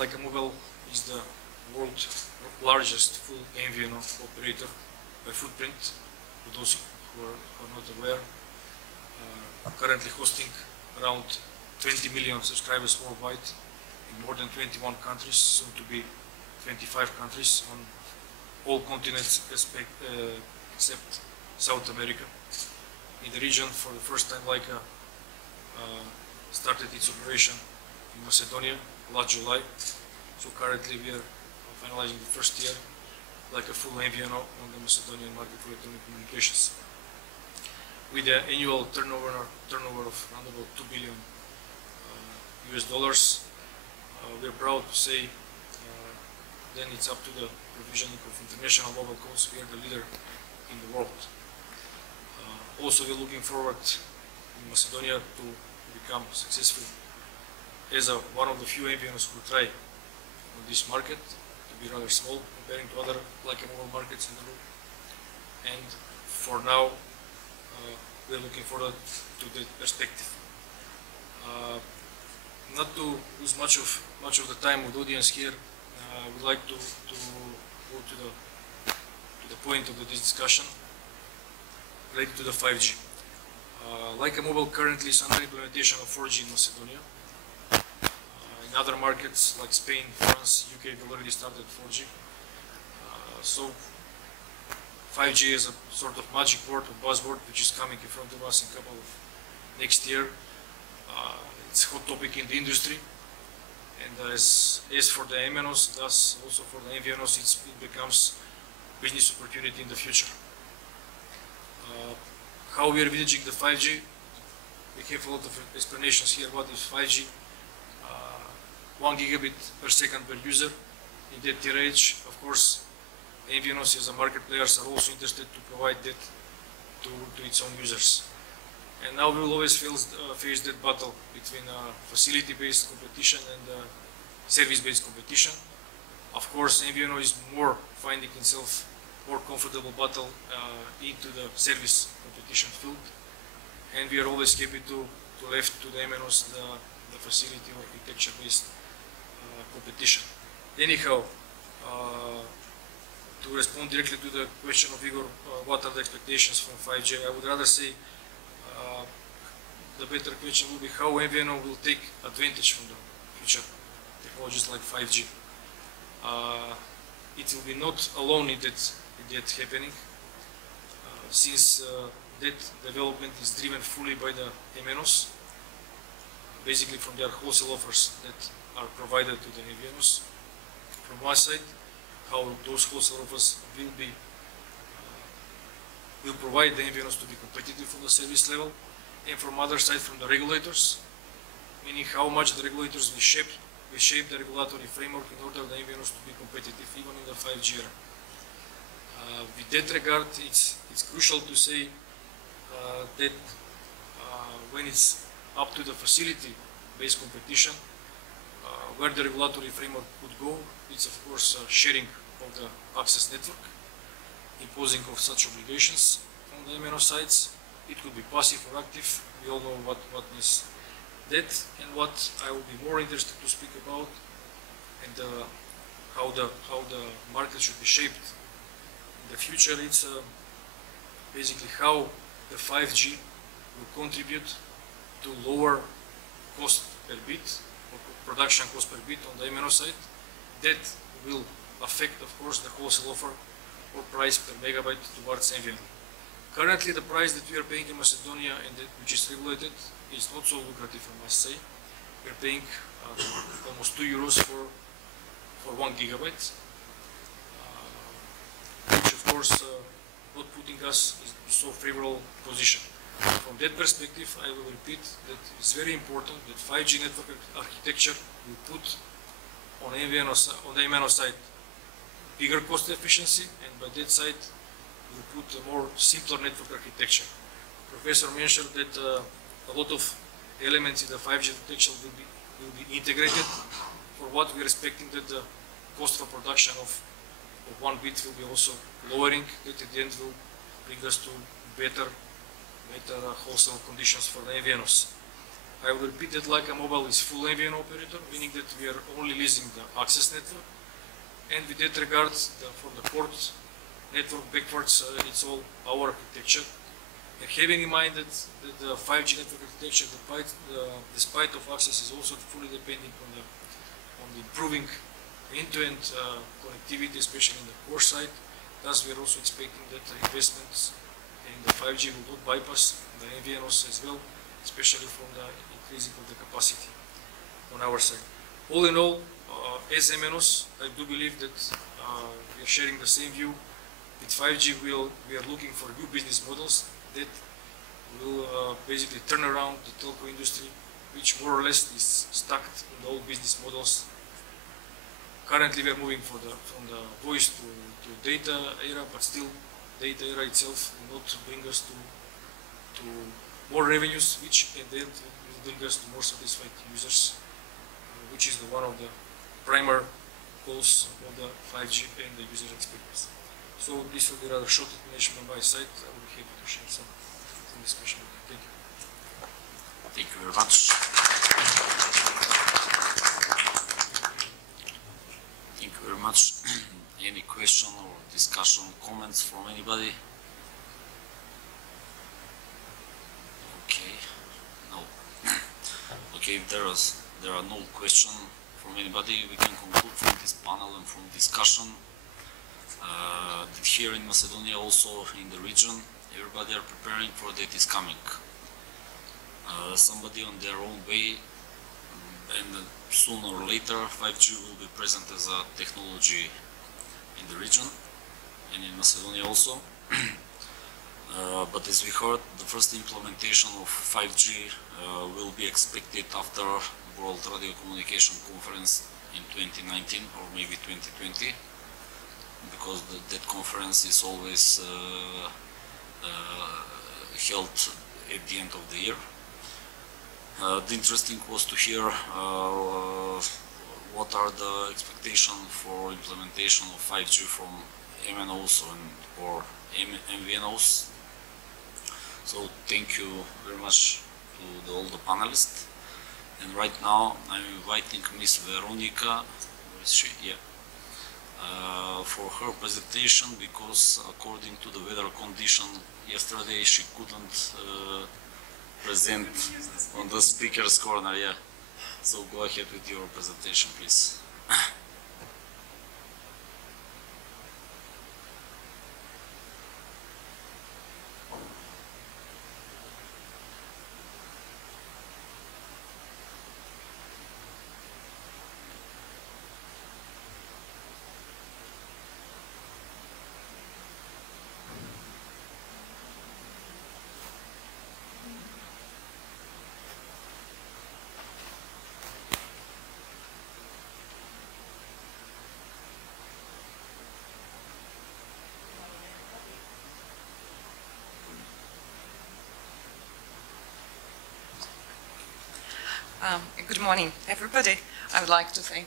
Lycamobile is the world's largest full MVNO operator by footprint, for those who are not aware. Currently hosting around 20 million subscribers worldwide in more than 21 countries, soon to be 25 countries on all continents except South America. In the region, for the first time, Lyca started its operation in Macedonia last July. So currently we are finalizing the first year, like a full MVNO on the Macedonian market for electronic communications. With an annual turnover of around about $2 billion US dollars, we are proud to say then it's up to the provisioning of international mobile calls. We are the leader in the world. Also, we're looking forward in Macedonia to become successful as one of the few MVNOs who try on this market, to be rather small comparing to other Lycamobile markets in the world. And for now, we're looking forward to that perspective. Not to lose much of the time with the audience here, I would like to go to the point of this discussion related to the 5G. Lycamobile currently is under implementation of 4G in Macedonia. In other markets like Spain, France, UK, we already started 4G. So 5G is a sort of magic word or buzzword which is coming in front of us in a couple of next year. It's a hot topic in the industry, and as for the MNOs, thus also for the MVNOs, it becomes business opportunity in the future. How we are envisaging the 5G, we have a lot of explanations here. What is 5G? 1 gigabit per second per user. In that tierage, of course, MVNOs as a market players are also interested to provide that to its own users. And now we will always face that battle between facility-based competition and service-based competition. Of course, MVNO is more finding itself more comfortable battle into the service competition field, and we are always happy to left to the MNOs the facility or architecture-based competition. Anyhow, to respond directly to the question of Igor, what are the expectations from 5G? I would rather say the better question will be how MVNO will take advantage from the future technologies like 5G. It will be not alone in that happening, since that development is driven fully by the MNOs, basically from their wholesale offers that are provided to the MVNOs. From one side, how those wholesale offers will provide the MVNOs to be competitive on the service level, and from other side, from the regulators, meaning how much the regulators will shape the regulatory framework in order the MVNOs to be competitive even in the 5G era. With that regard, it's crucial to say that when it's up to the facility-based competition, where the regulatory framework could go, it's of course sharing of the access network, imposing of such obligations on the MNO sites. It could be passive or active. We all know what is that, and what I will be more interested to speak about, and how the market should be shaped in the future. It's basically how the 5G will contribute to lower cost per bit, or production cost per bit on the MNO side. That will affect, of course, the wholesale offer or price per megabyte towards MVNO. Currently, the price that we are paying in Macedonia, and which is regulated, is not so lucrative, I must say. We are paying almost €2 for 1 gigabyte, which of course not putting us in so favorable position. From that perspective, I will repeat that it's very important that 5G network architecture will put on the MNO side bigger cost efficiency, and by that side will put a more simpler network architecture. Professor mentioned that a lot of elements in the 5G architecture will be integrated. For what we are expecting that the cost for production of 1 bit will be also lowering, that at the end will bring us to better wholesale conditions for the MVNOs. I will repeat that Lycamobile is full MVNO operator, meaning that we are only leasing the access network. And with that regard, for the port network backwards, it's all our architecture. And having in mind that the 5G network architecture, despite of access, is also fully depending on the improving end-to-end connectivity, especially in the core side. Thus, we are also expecting that the investments in the 5G will not bypass the MVNOs as well, especially from the increasing of the capacity on our side. All in all, as MNOs, I do believe that we are sharing the same view. With 5G, we are looking for new business models that will basically turn around the telco industry, which more or less is stuck in the old business models. Currently, we are moving from the voice to data era, but still, data era itself will not bring us to more revenues, which at the end will bring us to more satisfied users, which is one of the primary goals of the 5G and the user experience. So this will be rather short explanation on my side. I will be happy to share some discussion. Thank you. Thank you very much. Thank you very much. Any question or discussion, comments from anybody? Okay. No. Okay, if there are no questions from anybody, we can conclude from this panel and from discussion that here in Macedonia, also in the region, everybody are preparing for that is coming. Somebody on their own way, and sooner or later 5G will be present as a technology in the region and in Macedonia also. But as we heard, the first implementation of 5G will be expected after World Radio Communication Conference in 2019 or maybe 2020, because that conference is always held at the end of the year. The interesting was to hear what are the expectations for implementation of 5G from MNOs or MVNOs. So thank you very much to all the panelists. And right now I'm inviting Miss Veronica, where is she? Yeah. For her presentation, because according to the weather condition yesterday she couldn't present on the speaker's corner. Yeah. So go ahead with your presentation, please. Good morning, everybody. I would like to thank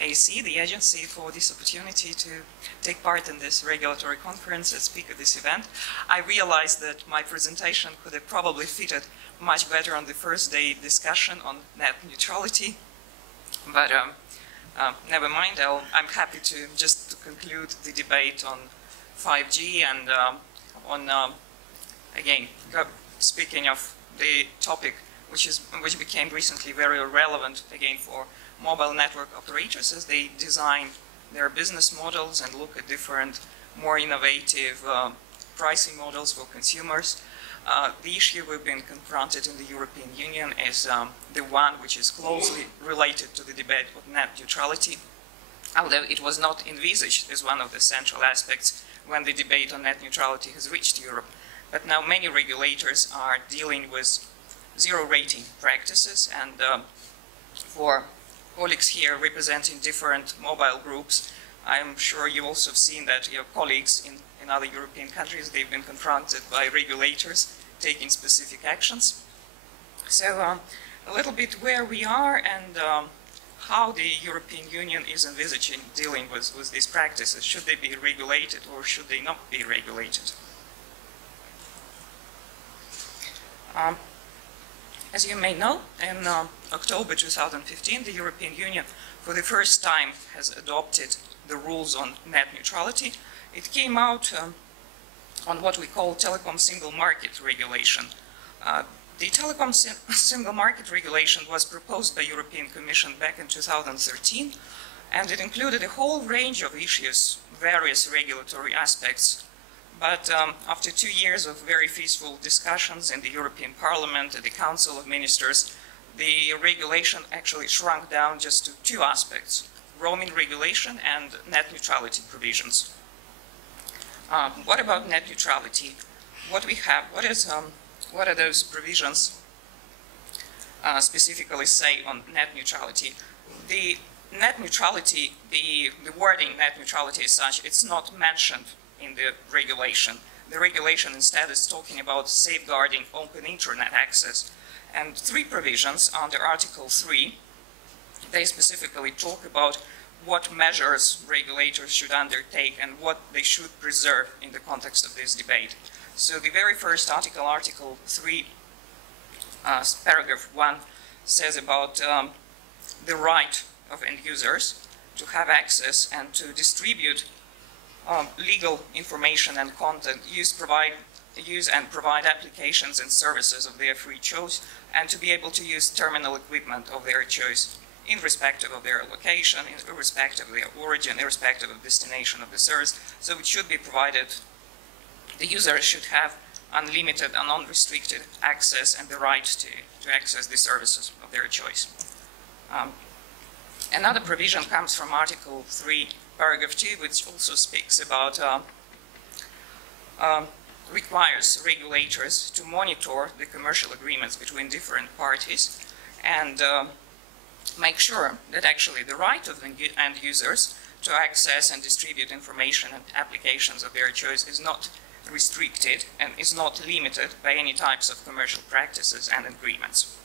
AC, the agency, for this opportunity to take part in this regulatory conference and speak at this event. I realized that my presentation could have probably fitted much better on the first day discussion on net neutrality, but never mind. I'm happy to just conclude the debate on 5G and again, speaking of the topic which became recently very relevant again for mobile network operators as they design their business models and look at different, more innovative pricing models for consumers. The issue we've been confronted in the European Union is the one which is closely related to the debate of net neutrality, although it was not envisaged as one of the central aspects when the debate on net neutrality has reached Europe. but now many regulators are dealing with zero rating practices, and for colleagues here representing different mobile groups, I'm sure you also have seen that your colleagues in other European countries, they've been confronted by regulators taking specific actions. So a little bit where we are and how the European Union is envisaging dealing with these practices. Should they be regulated or should they not be regulated? As you may know, in October 2015, the European Union for the first time has adopted the rules on net neutrality. It came out on what we call Telecom Single Market Regulation. The Telecom Single Market Regulation was proposed by European Commission back in 2013, and it included a whole range of issues, various regulatory aspects. But after 2 years of very peaceful discussions in the European Parliament and the Council of Ministers, the regulation actually shrunk down just to two aspects: roaming regulation and net neutrality provisions. What about net neutrality? What we have, what are those provisions specifically say on net neutrality? The net neutrality, the wording net neutrality is such, it's not mentioned in the regulation. The regulation instead is talking about safeguarding open internet access. And three provisions under Article 3, they specifically talk about what measures regulators should undertake and what they should preserve in the context of this debate. So the very first article, Article 3, paragraph 1, says about the right of end users to have access and to distribute legal information and content, use and provide applications and services of their free choice, and to be able to use terminal equipment of their choice, irrespective of their location, irrespective of their origin, irrespective of destination of the service. So it should be provided, the user should have unlimited and unrestricted access and the right to access the services of their choice. Another provision comes from Article 3, paragraph 2, which also speaks about, requires regulators to monitor the commercial agreements between different parties and make sure that actually the right of the end users to access and distribute information and applications of their choice is not restricted and is not limited by any types of commercial practices and agreements.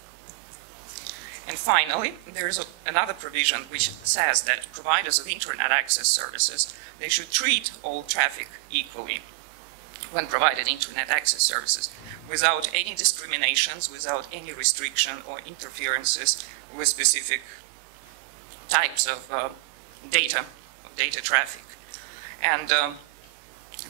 And finally, there is another provision which says that providers of internet access services, they should treat all traffic equally when providing internet access services, without any discriminations, without any restriction or interferences with specific types of data traffic. And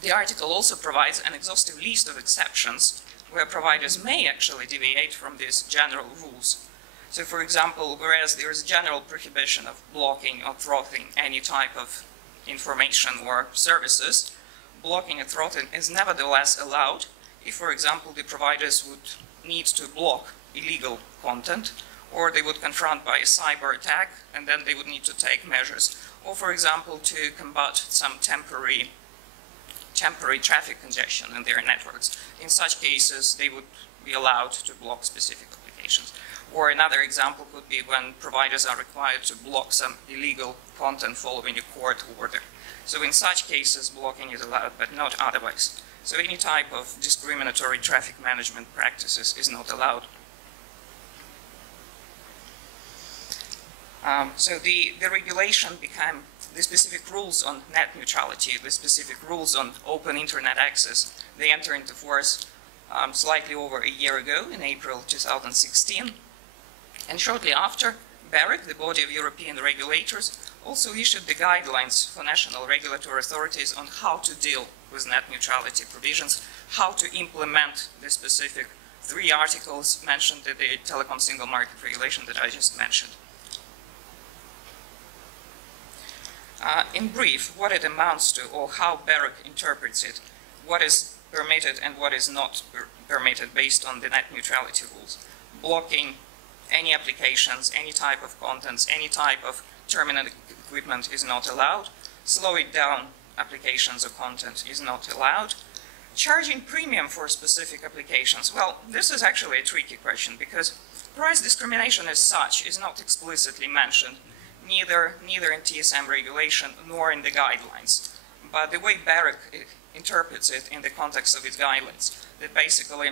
the article also provides an exhaustive list of exceptions where providers may actually deviate from these general rules. So, for example, whereas there is a general prohibition of blocking or throttling any type of information or services, blocking and throttling is nevertheless allowed if, for example, the providers would need to block illegal content, or they would confront by a cyber attack, and then they would need to take measures, or, for example, to combat some temporary traffic congestion in their networks. In such cases, they would be allowed to block specific applications. Or another example could be when providers are required to block some illegal content following a court order. So in such cases, blocking is allowed, but not otherwise. So any type of discriminatory traffic management practices is not allowed. So the regulation became the specific rules on net neutrality, the specific rules on open internet access. They entered into force slightly over a year ago, in April 2016. And shortly after, BEREC, the body of European regulators, also issued the guidelines for national regulatory authorities on how to deal with net neutrality provisions, how to implement the specific three articles mentioned in the Telecom Single Market Regulation that I just mentioned. In brief, what it amounts to, or how BEREC interprets it, what is permitted and what is not permitted based on the net neutrality rules. Blocking any applications, any type of contents, any type of terminal equipment is not allowed. Slowing down applications or content is not allowed. Charging premium for specific applications. Well, this is actually a tricky question because price discrimination as such is not explicitly mentioned, neither in TSM regulation nor in the guidelines. But the way BEREC interprets it in the context of its guidelines, that basically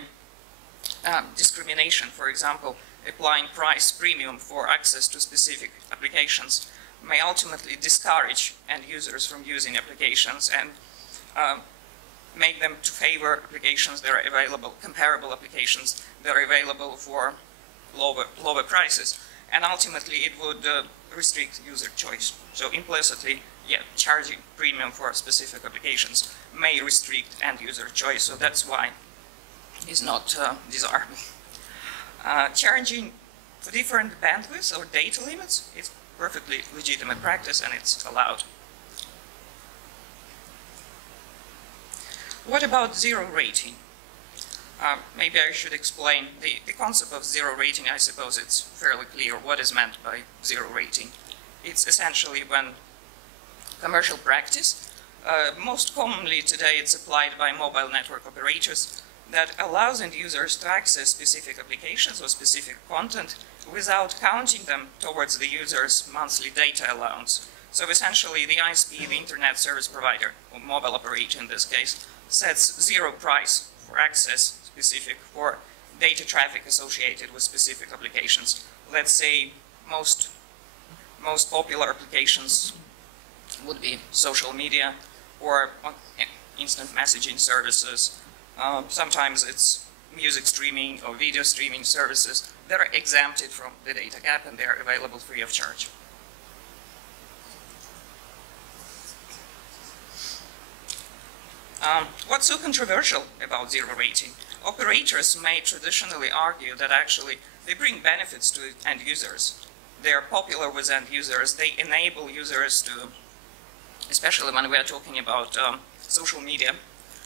discrimination, for example, applying price premium for access to specific applications may ultimately discourage end users from using applications and make them to favor applications that are available, comparable applications that are available for lower prices. And ultimately it would restrict user choice. So implicitly, yeah, charging premium for specific applications may restrict end user choice. So that's why it's not desirable. Charging for different bandwidths or data limits is perfectly legitimate practice and it's allowed. What about zero rating? Maybe I should explain the concept of zero rating. I suppose it's fairly clear what is meant by zero rating. It's essentially when commercial practice, most commonly today it's applied by mobile network operators, that allows end users to access specific applications or specific content without counting them towards the user's monthly data allowance. So essentially the ISP, the internet service provider, or mobile operator in this case, sets zero price for access specific for data traffic associated with specific applications. Let's say most popular applications would be social media or instant messaging services. Sometimes it's music streaming or video streaming services that are exempted from the data cap and they're available free of charge. What's so controversial about zero rating? Operators may traditionally argue that actually they bring benefits to end users. They're popular with end users. They enable users to, especially when we are talking about social media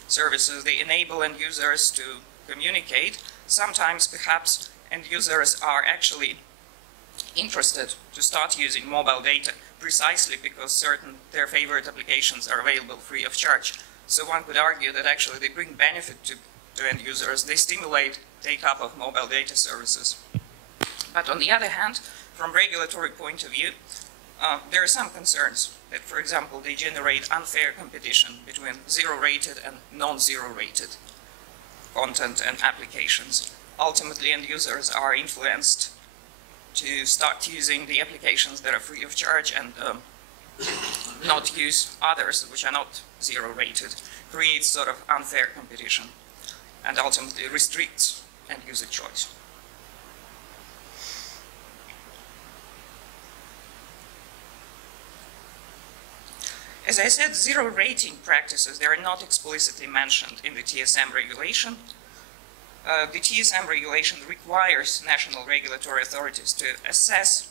services, they enable end users to communicate. Sometimes perhaps end users are actually interested to start using mobile data precisely because certain their favorite applications are available free of charge. So one could argue that actually they bring benefit to end users. They stimulate take-up of mobile data services. But on the other hand, from regulatory point of view, there are some concerns that, for example, they generate unfair competition between zero-rated and non-zero-rated content and applications. Ultimately, end users are influenced to start using the applications that are free of charge and not use others which are not zero-rated, creates sort of unfair competition and ultimately restricts end user choice. As I said, zero rating practices, they are not explicitly mentioned in the TSM regulation. The TSM regulation requires national regulatory authorities to assess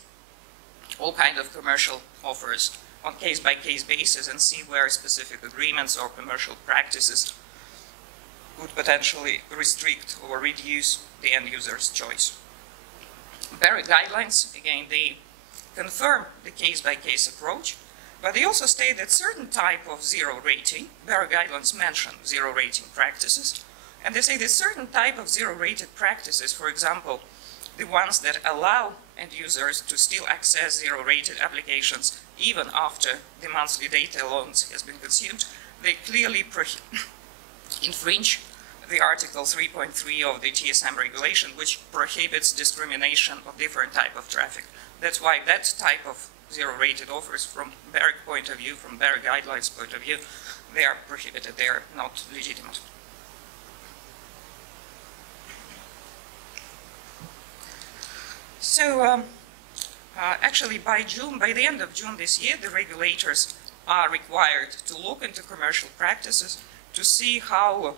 all kinds of commercial offers on case-by-case basis and see where specific agreements or commercial practices would potentially restrict or reduce the end user's choice. BEREC guidelines, again, they confirm the case-by-case approach, but they also state that certain type of zero rating, BEREC guidelines mention zero rating practices, and they say that certain type of zero rated practices, for example, the ones that allow end users to still access zero rated applications even after the monthly data allowance has been consumed, they clearly infringe the Article 3.3 of the TSM regulation, which prohibits discrimination of different type of traffic. That's why that type of zero-rated offers from BEREC point of view, from BEREC guidelines point of view, they are prohibited, they are not legitimate. So actually by the end of June this year, the regulators are required to look into commercial practices to see how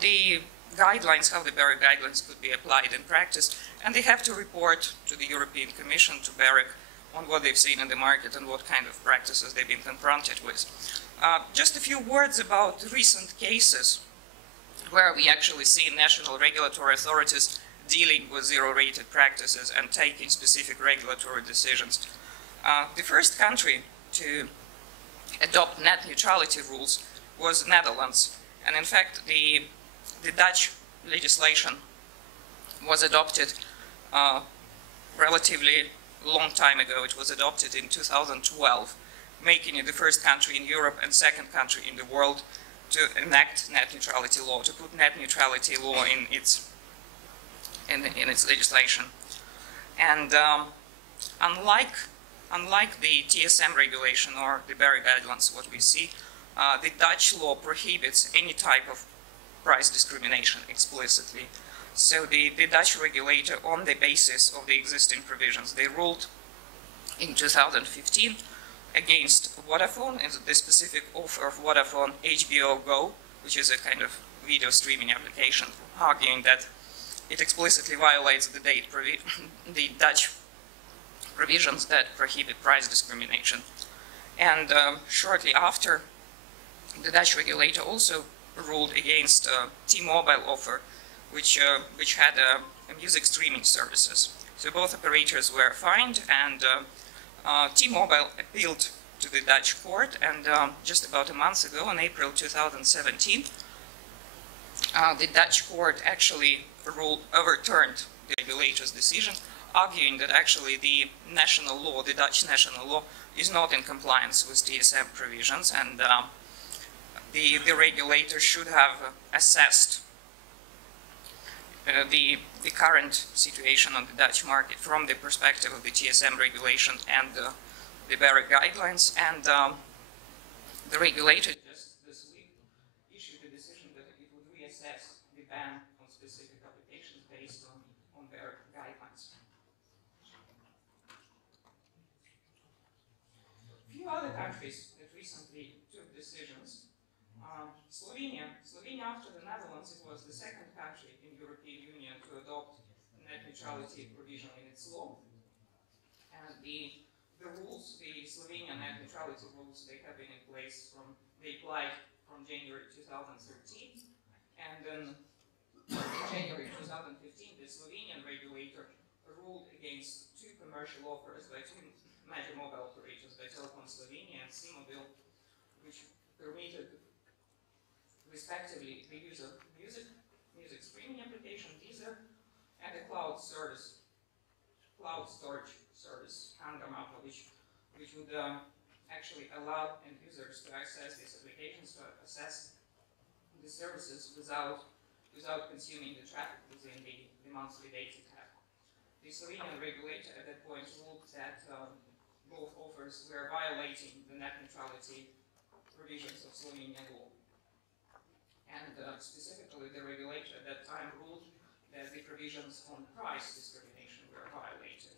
the guidelines, how the BEREC guidelines could be applied in practice, and they have to report to the European Commission, to BEREC, on what they've seen in the market and what kind of practices they've been confronted with. Just a few words about recent cases where we actually see national regulatory authorities dealing with zero-rated practices and taking specific regulatory decisions. The first country to adopt net neutrality rules was Netherlands. And in fact, the Dutch legislation was adopted relatively long time ago. It was adopted in 2012, making it the first country in Europe and second country in the world to enact net neutrality law, to put net neutrality law in its legislation. And unlike the TSM regulation or the Berry guidelines, what we see, the Dutch law prohibits any type of price discrimination explicitly. So the Dutch regulator, on the basis of the existing provisions, they ruled in 2015 against Vodafone and the specific offer of Vodafone HBO Go, which is a kind of video streaming application, arguing that it explicitly violates the Dutch provisions that prohibit price discrimination. And shortly after, the Dutch regulator also ruled against T-Mobile offer, which had music streaming services. So both operators were fined, and T-Mobile appealed to the Dutch court, and just about a month ago, in April 2017, the Dutch court actually overturned the regulator's decision, arguing that actually the national law, the Dutch national law, is not in compliance with TSM provisions, and the regulator should have assessed the current situation on the Dutch market from the perspective of the TSM regulation and the Berry guidelines. And the regulator just this week issued a decision that it would reassess the ban on specific applications based on Berry guidelines. A few other countries that recently took decisions. Slovenia, after the Netherlands, it was the second country in the European Union to adopt net neutrality provision in its law. And the rules, the Slovenian net neutrality rules, they have been in place they applied from January 2013. And then in January 2015, the Slovenian regulator ruled against two commercial offers by two major mobile operators, by Telekom Slovenia and Lycamobile, which permitted respectively the use of music streaming application, Deezer, and a cloud storage service, Hangamapa, which would actually allow end users to access these applications, to access the services without consuming the traffic within the monthly data cap. The Slovenian regulator at that point ruled that both offers were violating the net neutrality provisions of Slovenian law. And specifically, the regulator at that time ruled that the provisions on price discrimination were violated.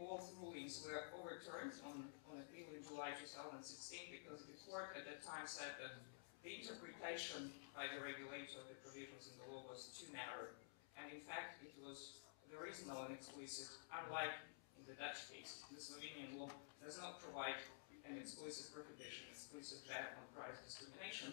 Both rulings were overturned on appeal in July 2016 because the court at that time said that the interpretation by the regulator of the provisions in the law was too narrow. And in fact, there is no explicit, unlike in the Dutch case, the Slovenian law does not provide an explicit prohibition, explicit ban on price discrimination.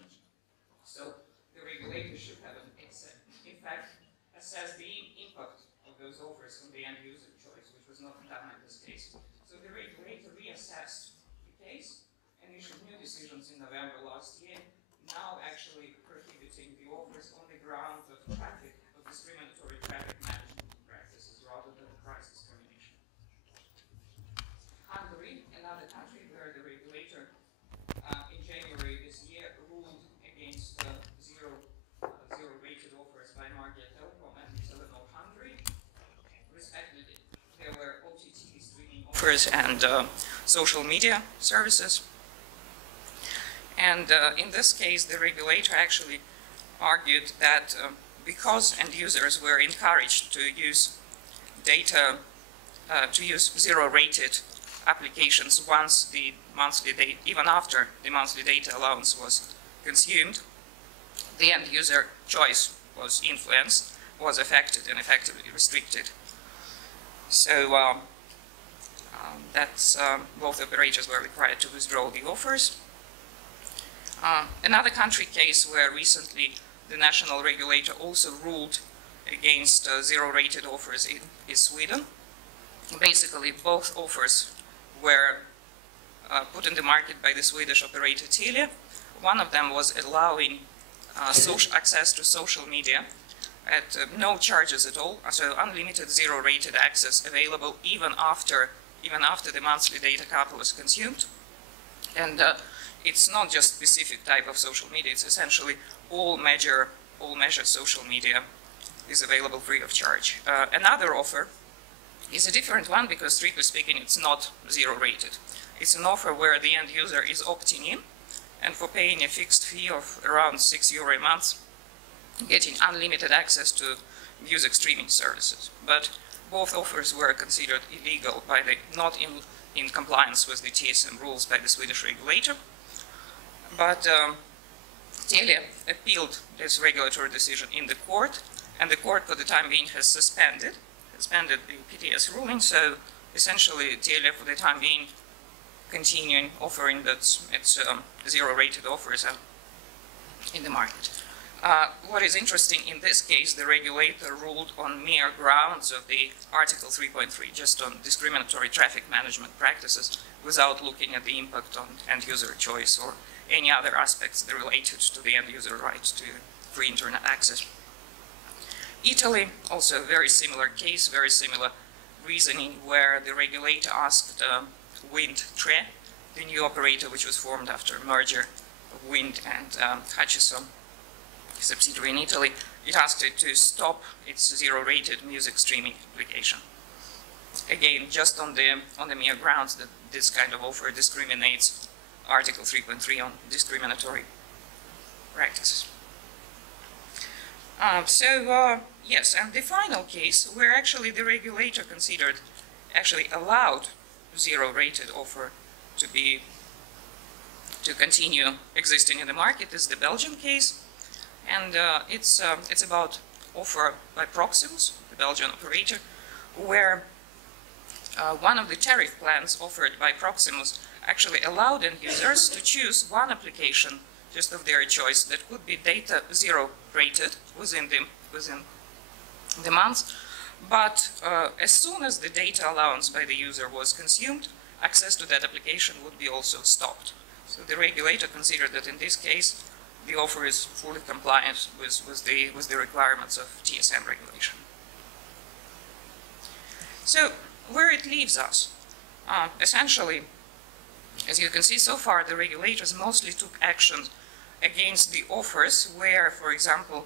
So the regulator should have, in fact, assessed the impact of those offers on the end user choice, which was not done in this case. So the regulator reassessed the case and issued new decisions in November last year, now actually prohibiting the offers on the ground of discriminatory traffic management practices rather than price discrimination. Hungary, another country where the regulator in January this year ruled against zero-rated offers by Telekom and Telekom Hungary. Respectively, there were OTT streaming offers and social media services. And in this case, the regulator actually argued that because end users were encouraged to use zero-rated applications once the monthly data, even after the monthly data allowance was consumed, the end user choice was influenced, was affected, and effectively restricted. So both operators were required to withdraw the offers. Another country case where recently the national regulator also ruled against zero-rated offers is Sweden. Basically, both offers were put in the market by the Swedish operator Telia, One of them was allowing access to social media at no charges at all, so unlimited zero-rated access available even after the monthly data cap was consumed. And it's not just specific type of social media, it's essentially all major social media is available free of charge. Another offer is a different one because, strictly speaking, it's not zero-rated. It's an offer where the end user is opting in, and for paying a fixed fee of around €6 a month, getting unlimited access to music streaming services. But both offers were considered illegal by not in compliance with the TSM rules by the Swedish regulator. But Telia appealed this regulatory decision in the court, and the court, for the time being, has suspended the PTS ruling. So essentially, Telia, for the time being, continuing offering its zero-rated offers in the market. What is interesting in this case, the regulator ruled on mere grounds of the Article 3.3, just on discriminatory traffic management practices, without looking at the impact on end-user choice or any other aspects related to the end-user right to free internet access. Italy, also a very similar case, very similar reasoning, where the regulator asked Wind Tre, the new operator which was formed after a merger of Wind and Hutchison, subsidiary in Italy, it asked it to stop its zero-rated music streaming application. Again, just on the mere grounds that this kind of offer discriminates Article 3.3 on discriminatory practices. Yes, and the final case where actually the regulator considered, actually allowed zero-rated offer to continue existing in the market is the Belgian case, and it's about offer by Proximus, the Belgian operator, where one of the tariff plans offered by Proximus actually allowed end users to choose one application just of their choice that could be data zero-rated within the month, but as soon as the data allowance by the user was consumed, access to that application would be also stopped. So the regulator considered that in this case, the offer is fully compliant with the requirements of TSM regulation. So where it leaves us, essentially, as you can see so far, the regulators mostly took action against the offers where, for example,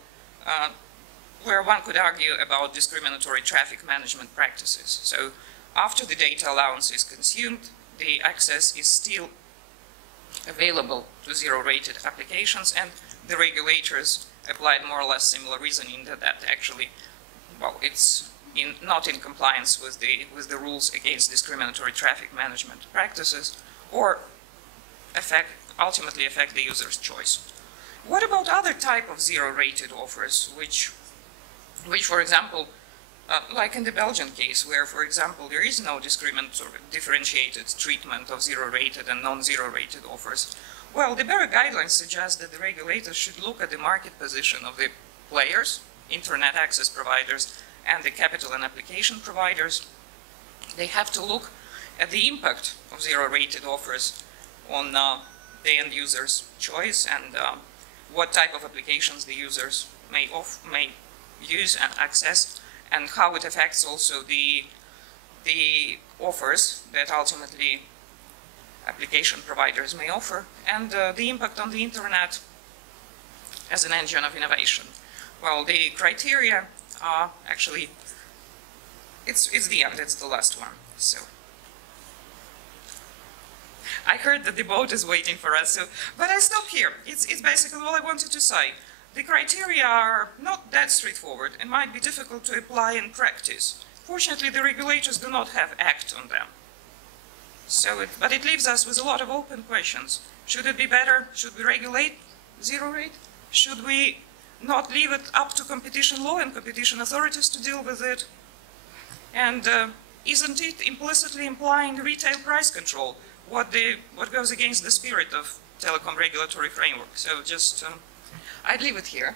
where one could argue about discriminatory traffic management practices. So after the data allowance is consumed, the access is still available to zero-rated applications, and the regulators applied more or less similar reasoning that actually, well, it's not in compliance with the rules against discriminatory traffic management practices, or ultimately affect the user's choice. What about other type of zero-rated offers, which for example, like in the Belgian case, where, for example, there is no discriminatory differentiated treatment of zero-rated and non-zero-rated offers? Well, the BEREC guidelines suggest that the regulators should look at the market position of the players, internet access providers, and the capital and application providers. They have to look at the impact of zero-rated offers on the end user's choice and what type of applications the users may use and access, and how it affects also the offers that ultimately application providers may offer, and the impact on the internet as an engine of innovation. Well, the criteria are actually, it's the end, it's the last one. So I heard that the boat is waiting for us, but I stop here. It's basically all I wanted to say. The criteria are not that straightforward and might be difficult to apply in practice. Fortunately, the regulators do not have act on them. But it leaves us with a lot of open questions. Should it be better? Should we regulate zero-rate? Should we not leave it up to competition law and competition authorities to deal with it? And isn't it implicitly implying retail price control, what goes against the spirit of telecom regulatory framework? So just, I'd leave it here.